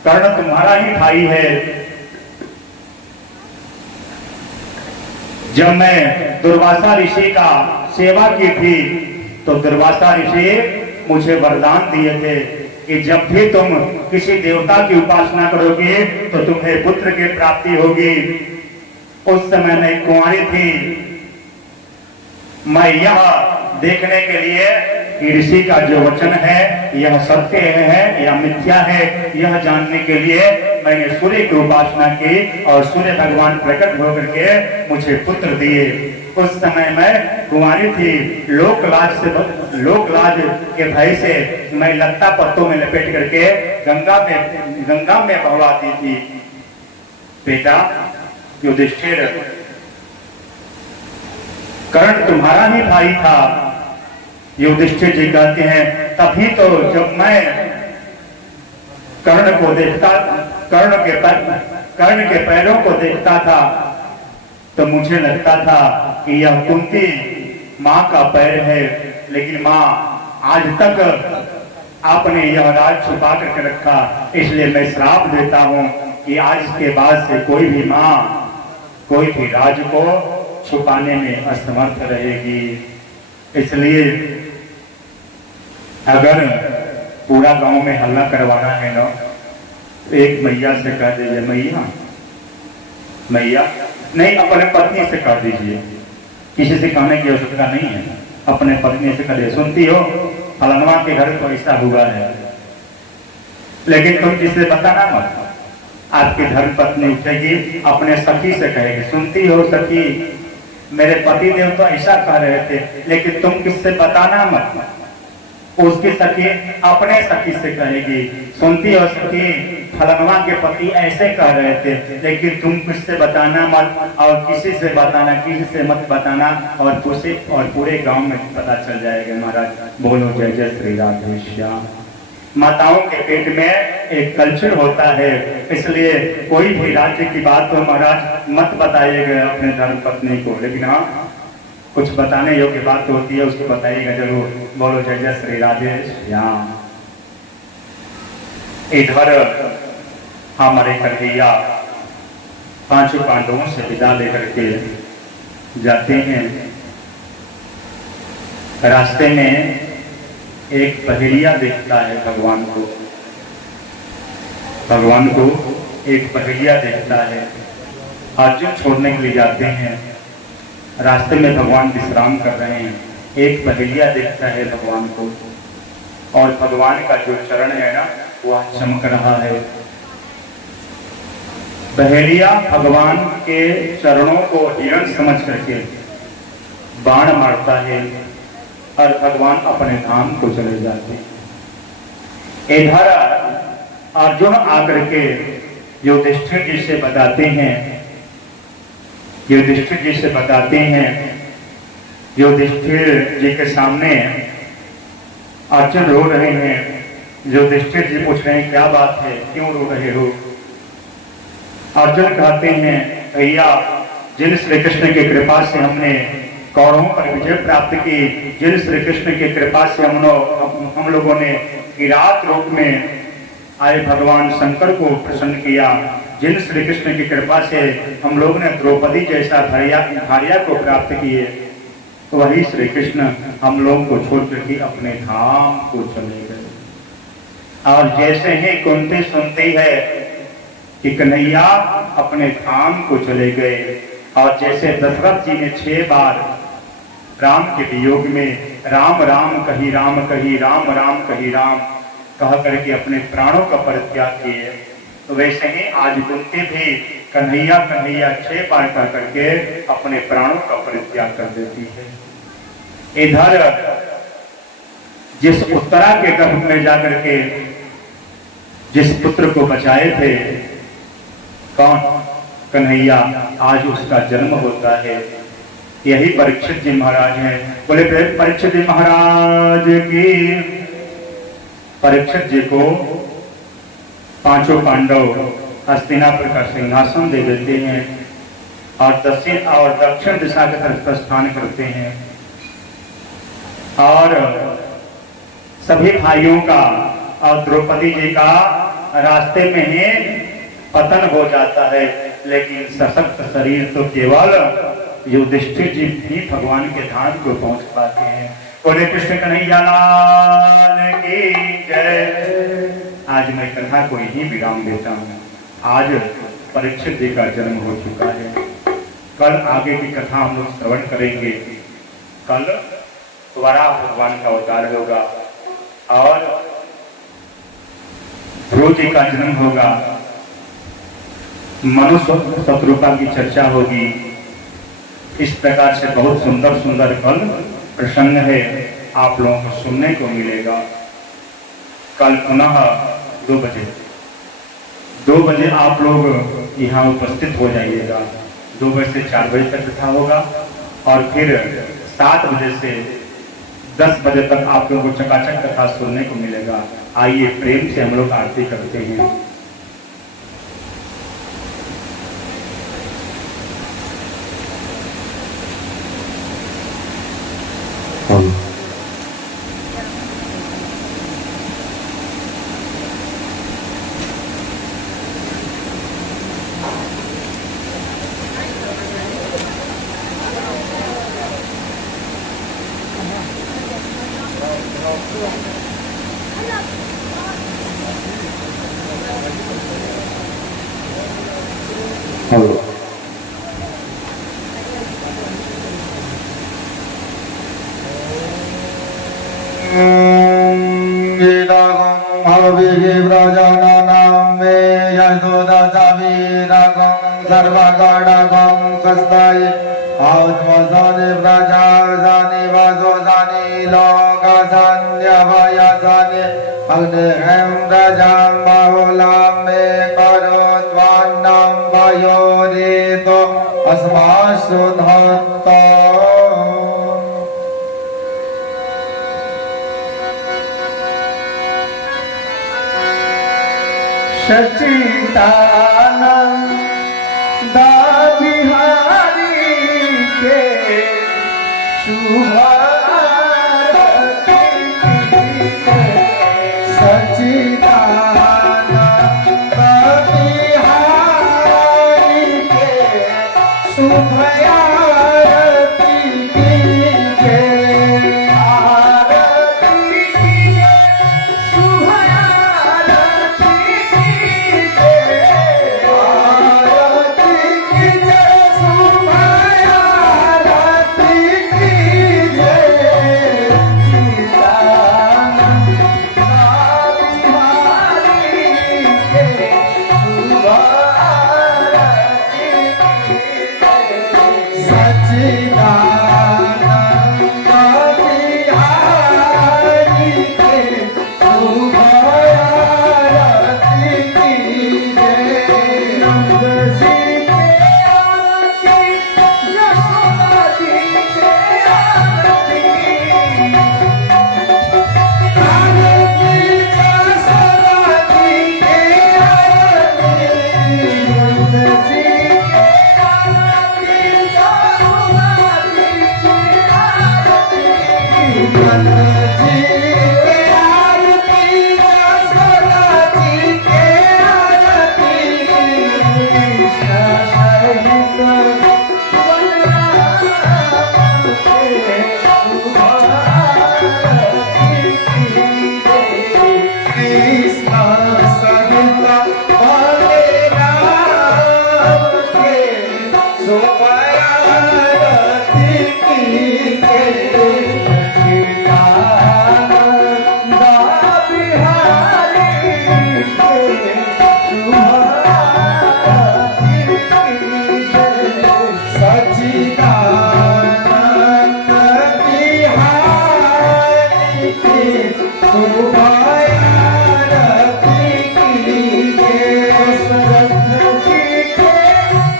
कर्ण तुम्हारा ही भाई है। जब मैं दुर्वासा ऋषि का सेवा की थी तो दुर्वासा ऋषि मुझे वरदान दिए थे कि जब भी तुम किसी देवता की उपासना करोगे तो तुम्हें पुत्र की प्राप्ति होगी। उस समय मैं कुंवारी थी। मैं यह देखने के लिए कि ऋषि का जो वचन है यह सत्य है या मिथ्या है, यह जानने के लिए मैंने सूर्य की उपासना की और सूर्य भगवान प्रकट होकर के मुझे पुत्र दिए। उस समय मैं कुंवारी थी। लोकलाज के भय से मैं लत्ता पत्तों में लपेट करके गंगा में बहवाती थी। बेटा युधिष्ठिर, कर्ण तुम्हारा ही भाई था। युधिष्ठिर जी कहते हैं तभी तो जब मैं कर्ण को देखता, कर्ण के पैरों को देखता था तो मुझे लगता था कि यह कुंती माँ का पैर है, लेकिन माँ आज तक आपने यह राज छुपा करके रखा, इसलिए मैं श्राप देता हूं कि आज के बाद से कोई भी माँ कोई भी राज को छुपाने में असमर्थ रहेगी। इसलिए अगर पूरा गांव में हल्ला करवाना है ना, एक मैया से कह दीजिए, मैया नहीं, अपने पत्नी से कह दीजिए, किसी से कहने की आवश्यकता नहीं है, अपने पत्नी से कह दीजिए, सुनती हो फलाना के घर तो ऐसा हुआ है, लेकिन तुम किसी से बताना मत। आपकी धर्म पत्नी उठेगी अपने सखी से कहेगी, सुनती हो सखी मेरे पति देव तो ऐसा कह रहे थे, लेकिन तुम किससे बताना मत। उसकी सखी अपने सखी से कहेगी, सुनती हो सखी फलनवा के पति ऐसे कह रहे थे, लेकिन तुम किससे बताना मत, और किसी से बताना, किसी से मत बताना, और पूरे गांव में पता चल जाएगा। महाराज बोलो जय जय श्री राधे श्याम। माताओं के पेट में एक कल्चर होता है, इसलिए कोई भी राज्य की बात तो महाराज मत बताइएगा अपने धर्म पत्नी को, लेकिन हाँ कुछ बताने योग्य बात होती है उसको बताइएगा जरूर। बोलो जय जय श्री राधे श्याम। इधर हमारे कन्हैया पांचों पांडवों से विदा लेकर के जाते हैं। रास्ते में एक पहेलिया देखता है भगवान को एक पहेलिया देखता है। अर्जुन छोड़ने के लिए जाते हैं, रास्ते में भगवान विश्राम कर रहे हैं, एक पहेलिया देखता है भगवान को, और भगवान का जो चरण है ना वह चमक रहा है। पहेलिया भगवान के चरणों को हिरण समझ करके बाण मारता है और भगवान अपने धाम को चले जाते हैं। इधर अर्जुन आकर के युधिष्ठिर जी से बताते हैं, युधिष्ठिर जी के सामने अर्जुन रो रहे हैं। युधिष्ठिर जी पूछ रहे हैं क्या बात है, क्यों रो रहे हो। अर्जुन कहते हैं भैया जिन श्री कृष्ण की कृपा से हमने कौरवों पर विजय प्राप्त की, जिन श्री कृष्ण की कृपा से हम लोगों ने किरात रूप में आए भगवान शंकर को प्रसन्न किया, जिन श्री कृष्ण की कृपा से हम लोग ने द्रौपदी जैसा भार्या को प्राप्त किए, तो वही श्री कृष्ण हम लोग को छोड़ करके अपने धाम को चले गए। और जैसे ही कुंती सुनती है कि कन्हैया अपने धाम को चले गए, और जैसे दशरथ जी ने 6 बार राम के वियोग में राम राम कही राम कही, राम राम कही राम कह करके अपने प्राणों का परित्याग किए, तो वैसे ही आज कुंती भी कन्हैया कन्हैया 6 बार कह करके अपने प्राणों का परित्याग कर देती है। इधर जिस उत्तरा के गर्भ में जाकर के जिस पुत्र को बचाए थे, कौन, कन्हैया, आज उसका जन्म होता है। यही परीक्षित जी महाराज हैं। बोले परीक्षित जी महाराज की। परीक्षित जी को पांचों पांडव हस्तिनापुर का सिंहासन दे देते हैं और दक्षिण दिशा की तरफ प्रस्थान करते हैं, और सभी भाइयों का और द्रौपदी जी का रास्ते में ही पतन हो जाता है, लेकिन सशक्त शरीर तो केवल युधिष्ठिर जी भी भगवान के धाम को पहुंच पाते हैं। बोले कृष्ण कन्हैया लाल की जय। आज मैं कथा को यही विराम देता हूँ। आज परीक्षित जी का जन्म हो चुका है। कल आगे की कथा हम लोग श्रवण करेंगे। कल वराह भगवान का अवतार होगा और ध्रुव जी का जन्म होगा। मनुष्य शत्रुपा की चर्चा होगी। इस प्रकार से बहुत सुंदर सुंदर कल प्रसंग है, आप लोगों को सुनने को मिलेगा। कल पुनः 2 बजे आप लोग यहाँ उपस्थित हो जाइएगा। 2 बजे से 4 बजे तक कथा होगा और फिर 7 बजे से 10 बजे तक आप लोगों को चकाचक कथा सुनने को मिलेगा। आइए प्रेम से हम लोग आरती करते हैं। सच्चिदानंद बिहारी के शुभ आरती सच्चिदानंद बिहारी के शुभ आरती कीजिए। आरती कीजिए, शुभ आरती कीजिए। आरती कीजिए, शुभ आरती कीजिए। सच्चिदानंद बिहारी के शुभ आरती कीजिए। सच्चिदानंद बिहारी के शुभ आरती कीजिए। नंद जी के आरती, यशोदा जी के आरती। आरती यशोदा जी के आरती। नंद जी के आरती, यशोदा जी के आरती। नंद जी के आरती, यशोदा जी के आरती। कृष्ण सहित बलराम के शुभ आरती कीजिए। कृष्ण सहित बलराम के शुभ आरती कीजिए। सच्चिदानंद बिहारी के शुभ आरती कीजिए। सच्चिदानंद बिहारी के शुभ आरती कीजिए। दशरथ जी के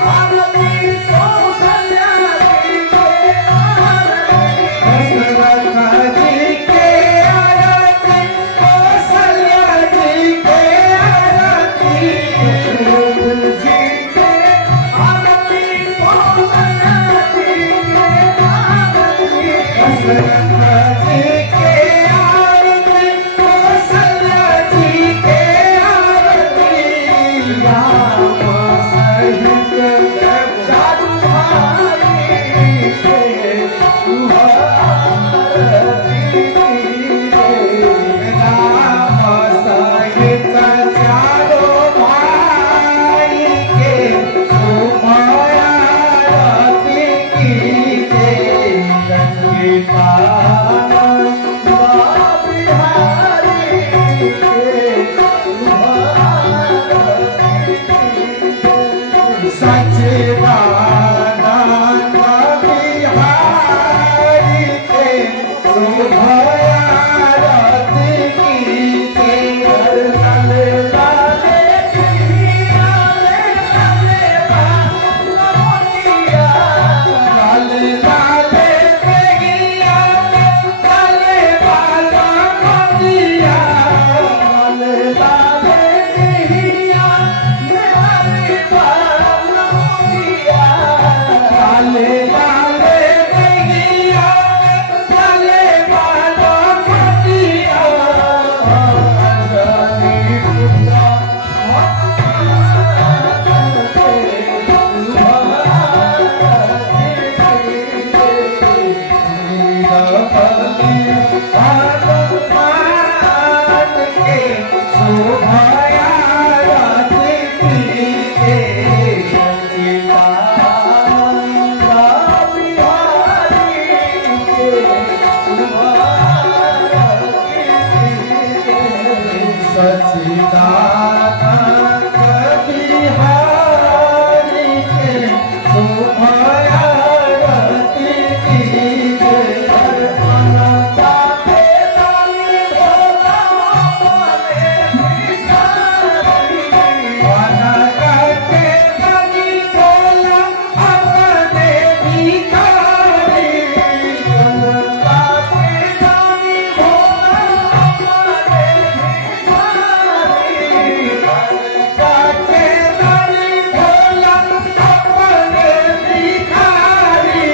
आरती, कौशल्या जी के आरती। दशरथ जी के आरती, कौशल्या जी के आरती। दशरथ जी के आरती, कौशल्या जी के आरती। दशरथ जी के आरती, कौशल्या जी के आरती। राम सहित चारु भाई के शुभ आरती हनुमान के शोभाया रति कीजे सच्चिदानंद बिहारी के शोभाया सच्चिदानंद बिहारी के शोभाया रति कीजे अनंता के दानी भोला अपने भिखारी अनंता के दानी भोला अपने भिखारी अनंता के दानी भोला अपने भिखारी अनंता के दानी भोला अपने भिखारी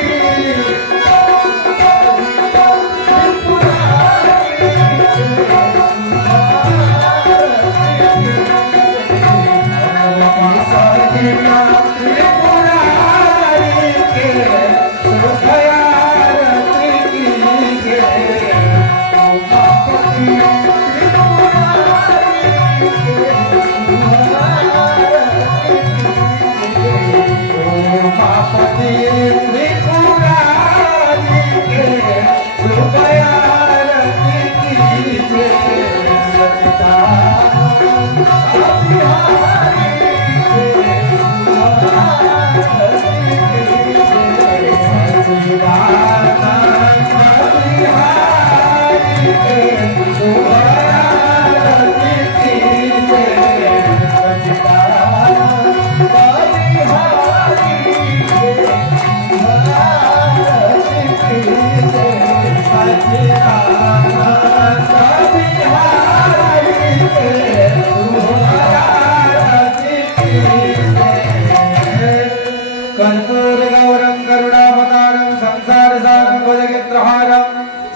कर्पूर गौरं करुणावतारं संसार सारं भुजगेन्द्रहारं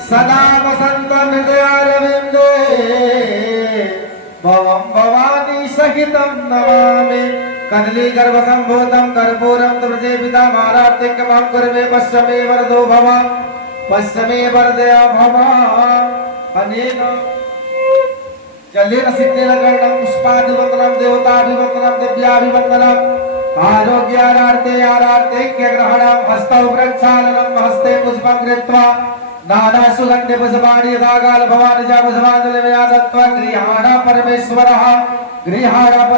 सदा वसन्तं हृदयारविन्दे भवं भवानी सहितं नमामि कदली गर्भसम्भूतं कर्पूरं तुभ्रे पिता मारात्तिकमहं कुर्वे पश्चिमे वरदो भव पश्चिमे वरदया भव अनेन जलेन सिद्धेन कर्णं पुष्पादिवन्दनं देवताभिवन्दनं दिव्याभिवन्दनं आरोग्यारार्थे ग्रहणं हस्तौ प्रक्षालनं हस्ते पुष्पं कृत्वा नाना सुगन्धि पुष्पाणि यथाकाल भवानि च पुष्पाञ्जलिं दत्त्वा गृहाण परमेश्वरः गृहाण